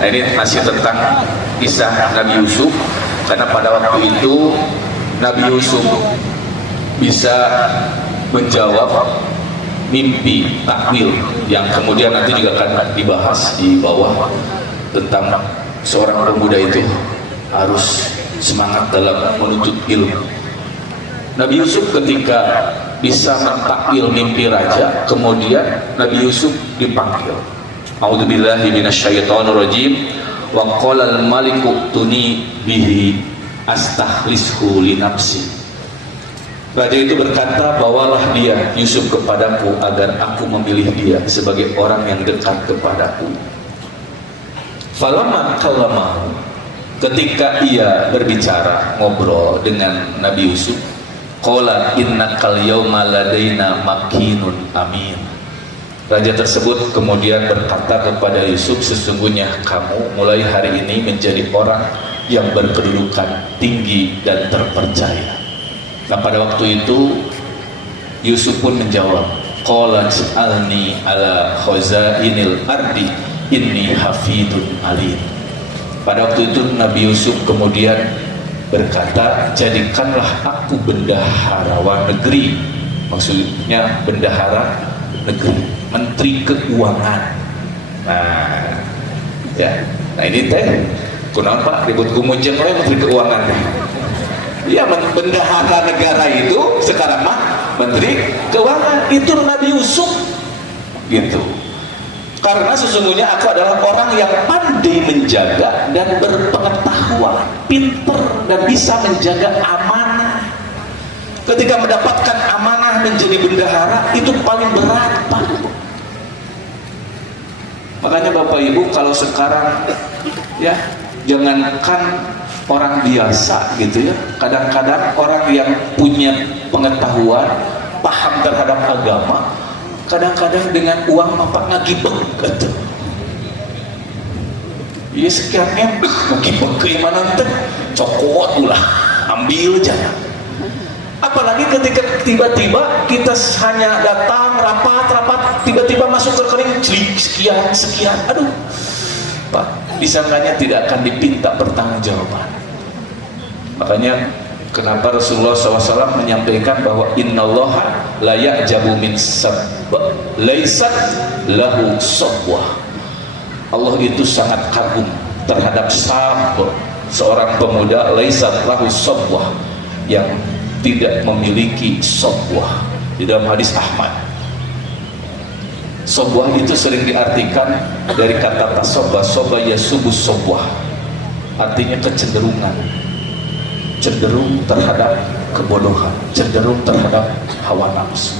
Nah ini masih tentang kisah Nabi Yusuf, karena pada waktu itu Nabi Yusuf bisa menjawab mimpi takwil yang kemudian nanti juga akan dibahas di bawah, tentang seorang pemuda itu harus semangat dalam menuntut ilmu. Nabi Yusuf ketika bisa mentakwil mimpi raja, kemudian Nabi Yusuf dipanggil. A'udzubillahi minasyaitonirrajim. Wa qala al-maliku tuni bihi astakhlishu li nafsi. Raja itu berkata, bawalah dia Yusuf kepadaku agar aku memilih dia sebagai orang yang dekat kepadaku. Falamma kallamahu, ketika ia berbicara ngobrol dengan Nabi Yusuf, qala innakal yauma ladaina makinun amin. Raja tersebut kemudian berkata kepada Yusuf, sesungguhnya kamu mulai hari ini menjadi orang yang berkedudukan tinggi dan terpercaya. Nah pada waktu itu Yusuf pun menjawab, qala ij'alni ala khazainil ardi inni hafidun alim. Pada waktu itu Nabi Yusuf kemudian berkata, jadikanlah aku bendahara negeri. Maksudnya bendahara negeri, menteri keuangan. Nah, ya, nah ini teh, kunaon Pak ribut kumujeng oleh menteri keuangan. Ya, bendahara negara itu sekarang mah menteri keuangan. Itu Nabi Yusuf gitu. Karena sesungguhnya aku adalah orang yang pandai menjaga dan berpengetahuan, pinter dan bisa menjaga amanah. Ketika mendapatkan amanah menjadi bendahara itu paling berat Pak. Makanya Bapak Ibu kalau sekarang ya jangankan orang biasa gitu ya, kadang-kadang orang yang punya pengetahuan, paham terhadap agama, kadang-kadang dengan uang apa ngagibek gitu. Ya sekian ngagibek keimanan teh cokot ulah ambil jangan. Apalagi ketika tiba-tiba kita hanya datang rapat, tiba-tiba masuk ke rekening sekian, aduh Pak, disangkanya tidak akan dipinta pertanggungjawaban. Makanya kenapa Rasulullah SAW menyampaikan bahwa innallaha la ya'jabu min sabb laisat lahu sabwah. Allah itu sangat kagum terhadap seorang pemuda laisat lahu sabwah, yang tidak memiliki sabwah. Di dalam hadis Ahmad, sabwah itu sering diartikan dari kata tasobba, soba yasubu sabwah, artinya kecenderungan, cenderung terhadap kebodohan, cenderung terhadap hawa nafsu.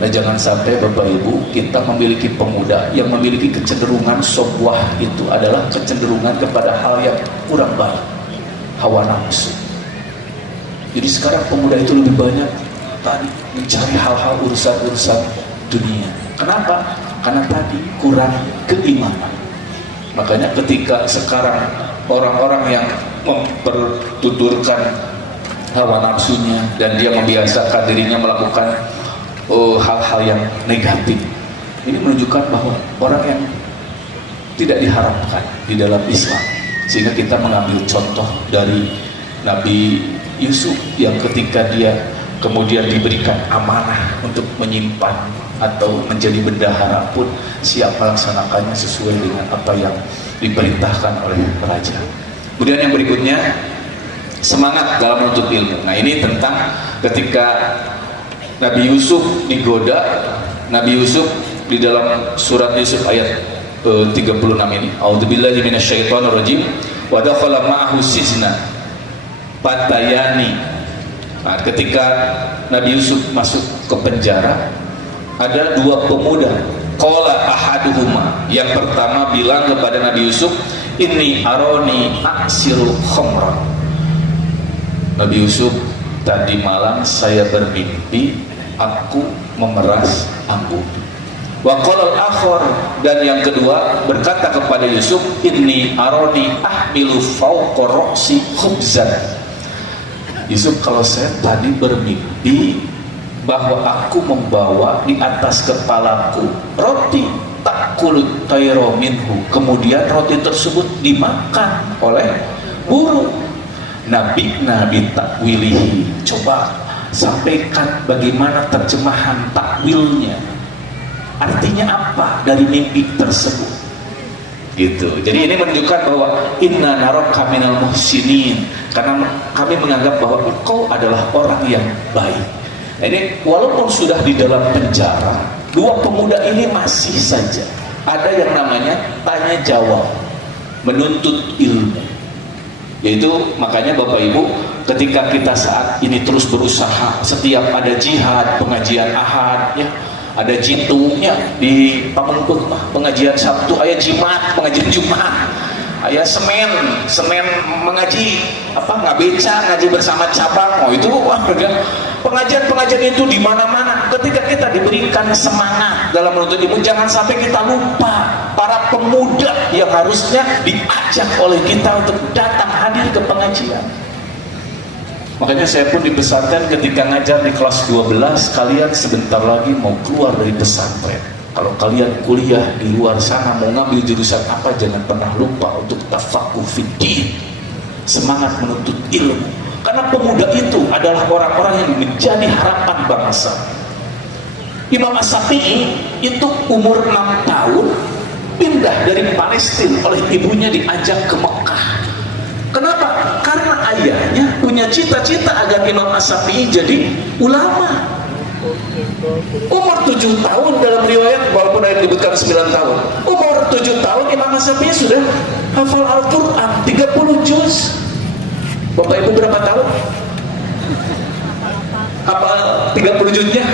Nah jangan sampai Bapak Ibu kita memiliki pemuda yang memiliki kecenderungan sabwah, itu adalah kecenderungan kepada hal yang kurang baik, hawa nafsu. Jadi sekarang pemuda itu lebih banyak tadi mencari hal-hal urusan dunia. Kenapa? Karena tadi kurang keimanan. Makanya ketika sekarang orang-orang yang mempertuturkan hawa nafsunya dan dia membiasakan dirinya melakukan hal-hal yang negatif, ini menunjukkan bahwa orang yang tidak diharapkan di dalam Islam. Sehingga kita mengambil contoh dari Nabi Yusuf yang ketika dia kemudian diberikan amanah untuk menyimpan atau menjadi bendahara pun siap melaksanakannya sesuai dengan apa yang diperintahkan oleh raja. Kemudian yang berikutnya, semangat dalam menuntut ilmu. Nah ini tentang ketika Nabi Yusuf digoda. Nabi Yusuf di dalam surat Yusuf ayat 36 ini, a'udzubillahi minasyaitonirrajim, wa dakhala ma'ahu sijna Patayani. Nah, ketika Nabi Yusuf masuk ke penjara, ada dua pemuda. Qala ahaduhuma, yang pertama bilang kepada Nabi Yusuf, inni aroni aksiru khamra. Nabi Yusuf, tadi malam saya bermimpi aku memeras anggur. Wa qala al-akhar, dan yang kedua berkata kepada Yusuf, inni aroni ahmilu fawqa ra'si khubzan. Yusuf, kalau saya tadi bermimpi bahwa aku membawa di atas kepalaku roti takulut tayro minhu, kemudian roti tersebut dimakan oleh burung. Nabi takwilihi, coba sampaikan bagaimana terjemahan takwilnya, artinya apa dari mimpi tersebut gitu. Jadi ini menunjukkan bahwa inna naraka minal muhsinin, karena kami menganggap bahwa engkau adalah orang yang baik. Nah, ini walaupun sudah di dalam penjara, dua pemuda ini masih saja ada yang namanya tanya jawab, menuntut ilmu. Yaitu makanya Bapak Ibu, ketika kita saat ini terus berusaha, setiap ada jihad, pengajian ahad ya, ada jitungnya di Pamengpeuk, pengajian Sabtu, aya jimat, pengajian Jumat, aya Senin mengaji ngabeca, ngaji bersama cabang. Oh itu pengajian itu di mana-mana. Ketika kita diberikan semangat dalam menuntut ilmu, jangan sampai kita lupa para pemuda yang harusnya diajak oleh kita untuk datang hadir ke pengajian. Makanya saya pun di pesantren ketika ngajar di kelas 12, kalian sebentar lagi mau keluar dari pesantren. Kalau kalian kuliah di luar sana mau ngambil jurusan apa, jangan pernah lupa untuk tafaqquh fiddin, semangat menuntut ilmu. Karena pemuda itu adalah orang-orang yang menjadi harapan bangsa. Imam As-Syafi'i itu umur 6 tahun pindah dari Palestina oleh ibunya, diajak ke Mekah. Kenapa? Karena ayahnya punya cita-cita agar Imam As-Syafi'i jadi ulama. Umur 7 tahun dalam riwayat, walaupun ada disebutkan 9 tahun, umur 7 tahun Imam As-Syafi'i sudah hafal Al-Quran 30 juz. Bapak Ibu berapa tahun? Hafal 30 juznya?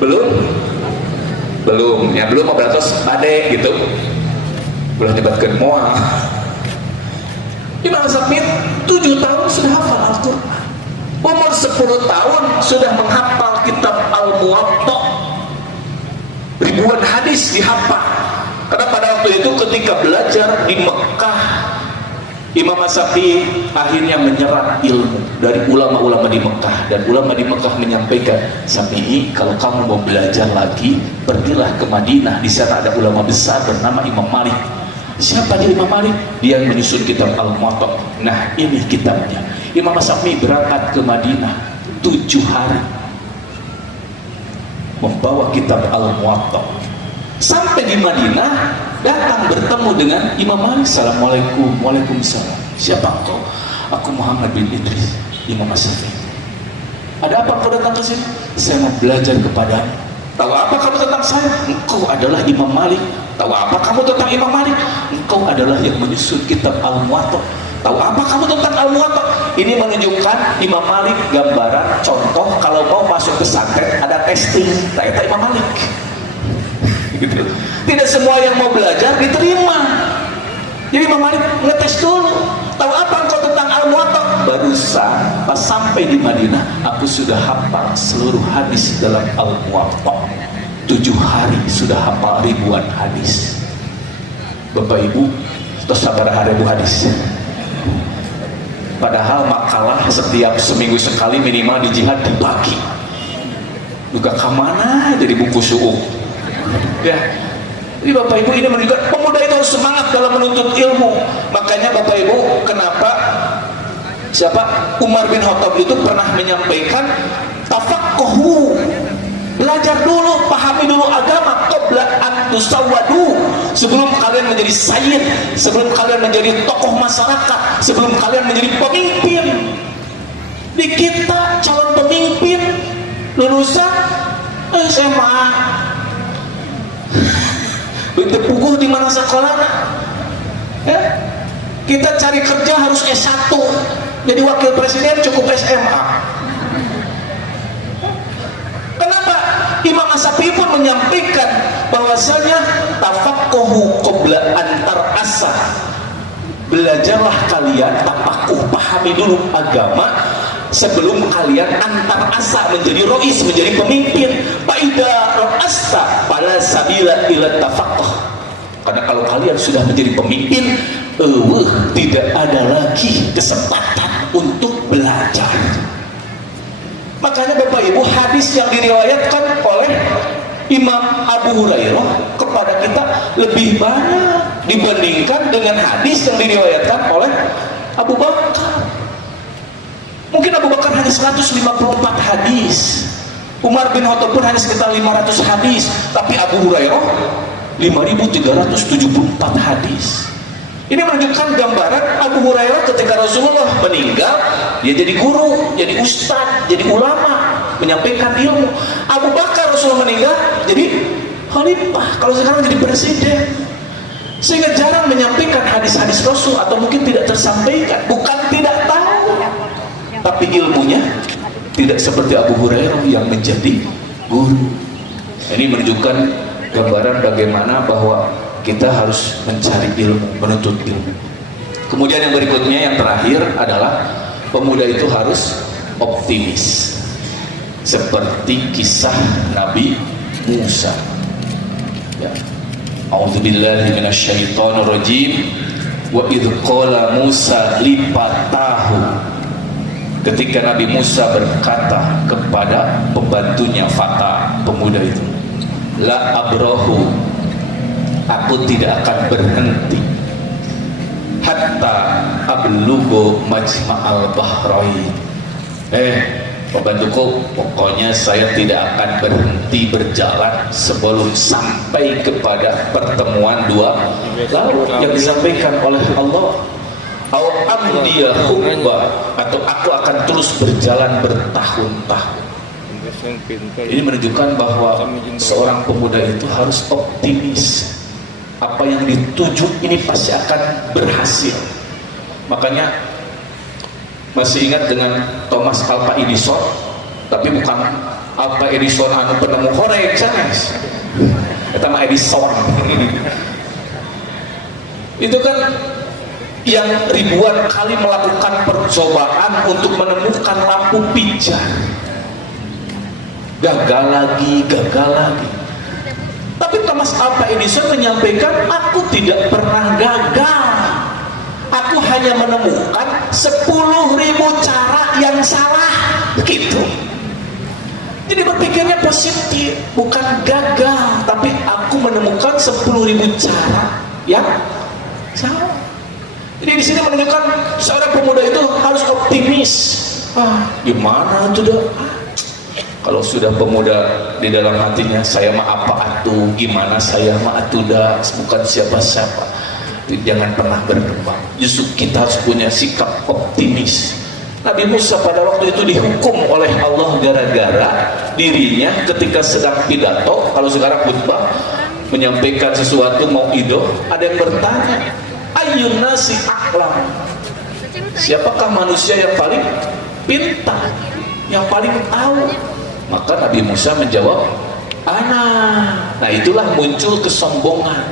Belum? belum, ya belum beratus badai gitu, boleh nyebatkan moal. Imam Syafi'i 7 tahun sudah hafal Al-Quran, umur 10 tahun sudah menghafal kitab Al-Muwatta, ribuan hadis dihafal. Karena pada waktu itu ketika belajar di Mekah, Imam Syafi'i akhirnya menyerap ilmu dari ulama-ulama di Mekah, dan ulama di Mekah menyampaikan, Syafi'i, kalau kamu mau belajar lagi, pergilah ke Madinah, di sana ada ulama besar bernama Imam Malik. Siapa dia Imam Malik? Dia yang menyusun kitab Al-Muwatta. Nah, ini kitabnya. Imam Syafi'i berangkat ke Madinah 7 hari membawa kitab Al-Muwatta. Sampai di Madinah, datang bertemu dengan Imam Malik. Assalamualaikum. Waalaikumsalam. Siapa engkau? Aku Muhammad bin Idris. Imam Syafi'i. Ada apa kau datang ke sini? Saya mau belajar kepadamu. Tahu apa kamu tentang saya? Engkau adalah Imam Malik. Tahu apa kamu tentang Imam Malik? Engkau adalah yang menyusun kitab Al-Muwatta. Tahu apa kamu tentang Al-Muwatta? Ini menunjukkan Imam Malik gambaran contoh kalau mau masuk pesantren ada testing. Ternyata Imam Malik. Gitu. Tidak semua yang mau belajar diterima. Jadi Imam Malik ngetes dulu. Tahu apa engkau tentang Al-Muwatta? Barusan pas sampai di Madinah, aku sudah hafal seluruh hadis dalam Al-Muwatta. 7 hari sudah hafal ribuan hadis. Bapak Ibu, terus sabar ribu hadis. Padahal makalah setiap seminggu sekali minimal di jihad dibagi. Juga kemana jadi buku su'uk. Ya, jadi Bapak Ibu ini menunjukkan pemuda itu harus semangat dalam menuntut ilmu. Makanya Bapak Ibu, kenapa Umar bin Khattab itu pernah menyampaikan tafaqquhu, belajar dulu, pahami dulu agama qabla an tusawwadu, sebelum kalian menjadi sayyid, sebelum kalian menjadi tokoh masyarakat, sebelum kalian menjadi pemimpin. Di kita calon pemimpin lulusan SMA begitu puguh di mana sekolahnya, ya? Kita cari kerja harus S1, jadi wakil presiden cukup SMA. Kenapa? Imam Syafi'i pun menyampaikan bahwasanya tafaqquhu qabla antar asa, belajarlah kalian, tafaqquh, pahami dulu agama sebelum kalian antar asa menjadi rois, menjadi pemimpin. Faida ro'asta fala sabila ila tafaqquh. Karena kalau kalian sudah menjadi pemimpin, tidak ada lagi kesempatan untuk belajar. Makanya Bapak Ibu, hadis yang diriwayatkan oleh Imam Abu Hurairah kepada kita lebih banyak dibandingkan dengan hadis yang diriwayatkan oleh Abu Bakar. Mungkin Abu Bakar hanya 154 hadis, Umar bin Khattab pun hanya sekitar 500 hadis, tapi Abu Hurairah 5.374 hadis. Ini menunjukkan gambaran Abu Hurairah ketika Rasulullah meninggal, dia jadi guru, jadi ustadz, jadi ulama, menyampaikan ilmu. Abu Bakar Rasulullah meninggal, jadi khalifah, kalau sekarang jadi presiden. Sehingga jarang menyampaikan hadis-hadis Rasul, atau mungkin tidak tersampaikan, bukan tidak tahu, tapi ilmunya tidak seperti Abu Hurairah yang menjadi guru. Ini menunjukkan gambaran bagaimana bahwa kita harus mencari ilmu, menuntut ilmu. Kemudian yang berikutnya, yang terakhir adalah pemuda itu harus optimis, seperti kisah Nabi Musa. Ya. A'udzubillahi minasyaitonirrajim. Wa idh qala Musa lipatahu, ketika Nabi Musa berkata kepada pembantunya, Fata, pemuda itu, la abrahu, aku tidak akan berhenti hatta ablugo majma'al bahrain. Pembantuku, pokoknya saya tidak akan berhenti berjalan sebelum sampai kepada pertemuan dua laut yang disampaikan oleh Allah. Au amdiya hubba, atau aku akan terus berjalan bertahun-tahun. Ini menunjukkan bahwa seorang pemuda itu harus optimis. Apa yang dituju ini pasti akan berhasil. Makanya masih ingat dengan Thomas Alva Edison, tapi bukan Alva Edison anu penemu korek sanes. Eta mah Edison. Itu kan yang ribuan kali melakukan percobaan untuk menemukan lampu pijar. Gagal lagi. Tapi Thomas Alva Edison menyampaikan, aku tidak pernah gagal. Aku hanya menemukan 10.000 cara yang salah. Gitu. Jadi berpikirnya positif, bukan gagal, tapi aku menemukan 10.000 cara yang salah. Jadi di sini menunjukkan seorang pemuda itu harus optimis. Gimana itu dah? Kalau sudah pemuda di dalam hatinya, saya mah apa atuh, gimana saya mah atuh dah, bukan siapa-siapa. Jangan pernah berkembang. Justru kita harus punya sikap optimis. Nabi Musa pada waktu itu dihukum oleh Allah gara-gara dirinya ketika sedang pidato, kalau sekarang khutbah, menyampaikan sesuatu mau ido, ada yang bertanya, ayyun nasi a'lam, siapakah manusia yang paling pintar, yang paling tahu? Maka Nabi Musa menjawab, ana. Nah itulah muncul kesombongan.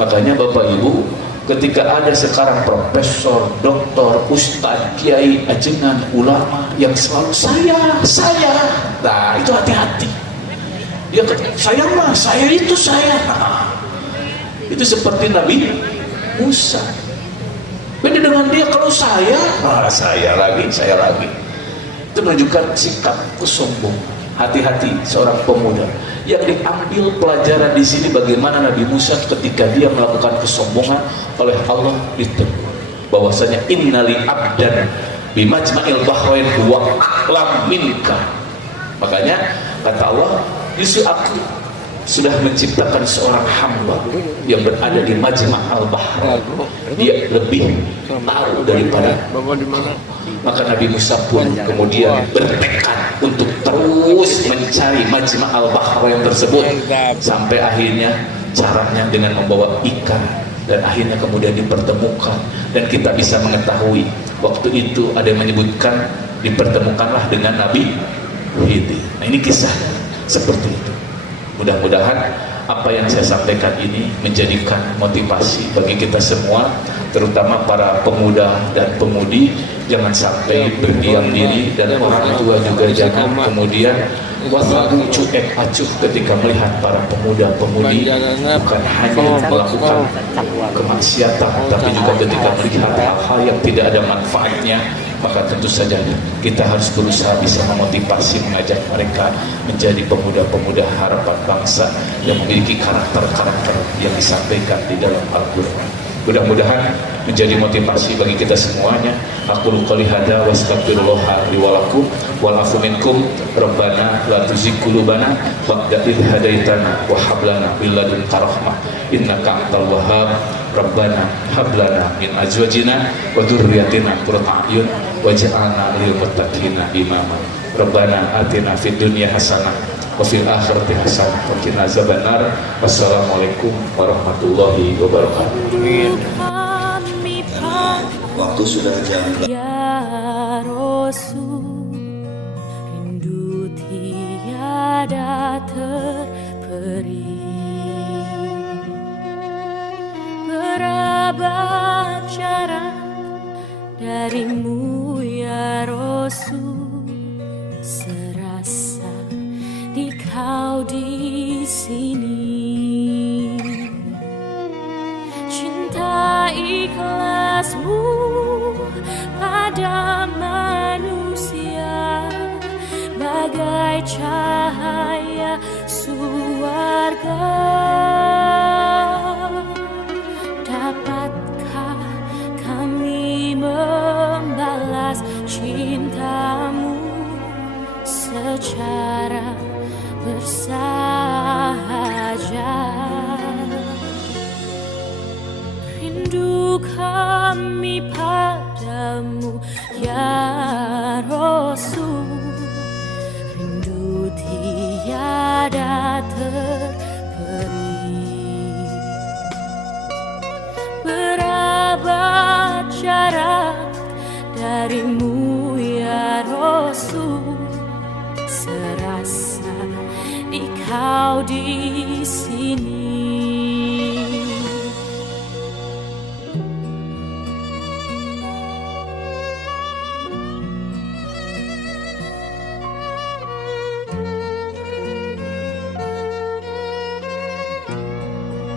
Makanya Bapak Ibu, ketika ada sekarang profesor, doktor, ustadz, kiai, ajengan, ulama yang selalu saya, nah itu hati-hati. Dia kata, saya itu saya. Nah, itu seperti Nabi Musa. Beda dengan dia, kalau saya lagi. Itu menunjukkan sikap kesombongan. Hati-hati seorang pemuda. Yang diambil pelajaran di sini bagaimana Nabi Musa ketika dia melakukan kesombongan oleh Allah ditegur. Bahwasanya innali abdan bimajma'il bahrain huwa a'lam minka. Makanya kata Allah, justru aku sudah menciptakan seorang hamba yang berada di Majma' al-Bahrain. Dia lebih tahu daripada. Maka Nabi Musa pun kemudian bertekad untuk terus mencari Majma' al-Bahrain tersebut, sampai akhirnya caranya dengan membawa ikan, dan akhirnya kemudian dipertemukan, dan kita bisa mengetahui waktu itu ada yang menyebutkan dipertemukanlah dengan Nabi Khidir. Nah ini kisah seperti itu. Mudah-mudahan apa yang saya sampaikan ini menjadikan motivasi bagi kita semua, terutama para pemuda dan pemudi. Jangan sampai berdiam diri, dan orang tua juga jangan kemudian wasabu cuek acuh ketika melihat para pemuda-pemudi bukan hanya melakukan kemaksiatan, tapi juga ketika melihat hal-hal yang tidak ada manfaatnya. Maka tentu saja kita harus berusaha bisa memotivasi, mengajak mereka menjadi pemuda-pemuda harapan bangsa yang memiliki karakter-karakter yang disampaikan di dalam Al-Quran. Mudah-mudahan menjadi motivasi bagi kita semuanya. Aku qouli hada wa astaghfirullah li wa lakum wal afu minkum rabbana la tuzigh qulubana ba'da idh hadaitana wa hab lana min ladunka rahmah innaka antal wahhab. Rabbana hab lana min azwajina wa dzurriyyatina qurrata a'yun waj'alna lil muttaqina imama. Rabbana atina fid dunya hasanah wa fil akhirati hasanah wa qina azabannar. Wassalamualaikum warahmatullahi wabarakatuh. Waktu sudah jam. Ya Rasul, rindu tiada terperi. Berabad jarak darimu ya Rasul, serasa di kau di sini. Cinta ikhlasmu pada manusia bagai cahaya surga. Dapatkah kami membalas cintamu secara bersahaja? Rindu kami padamu ya Rasul, rindu tiada terperi. Berabad jarak darimu ya Rasul, serasa di kau di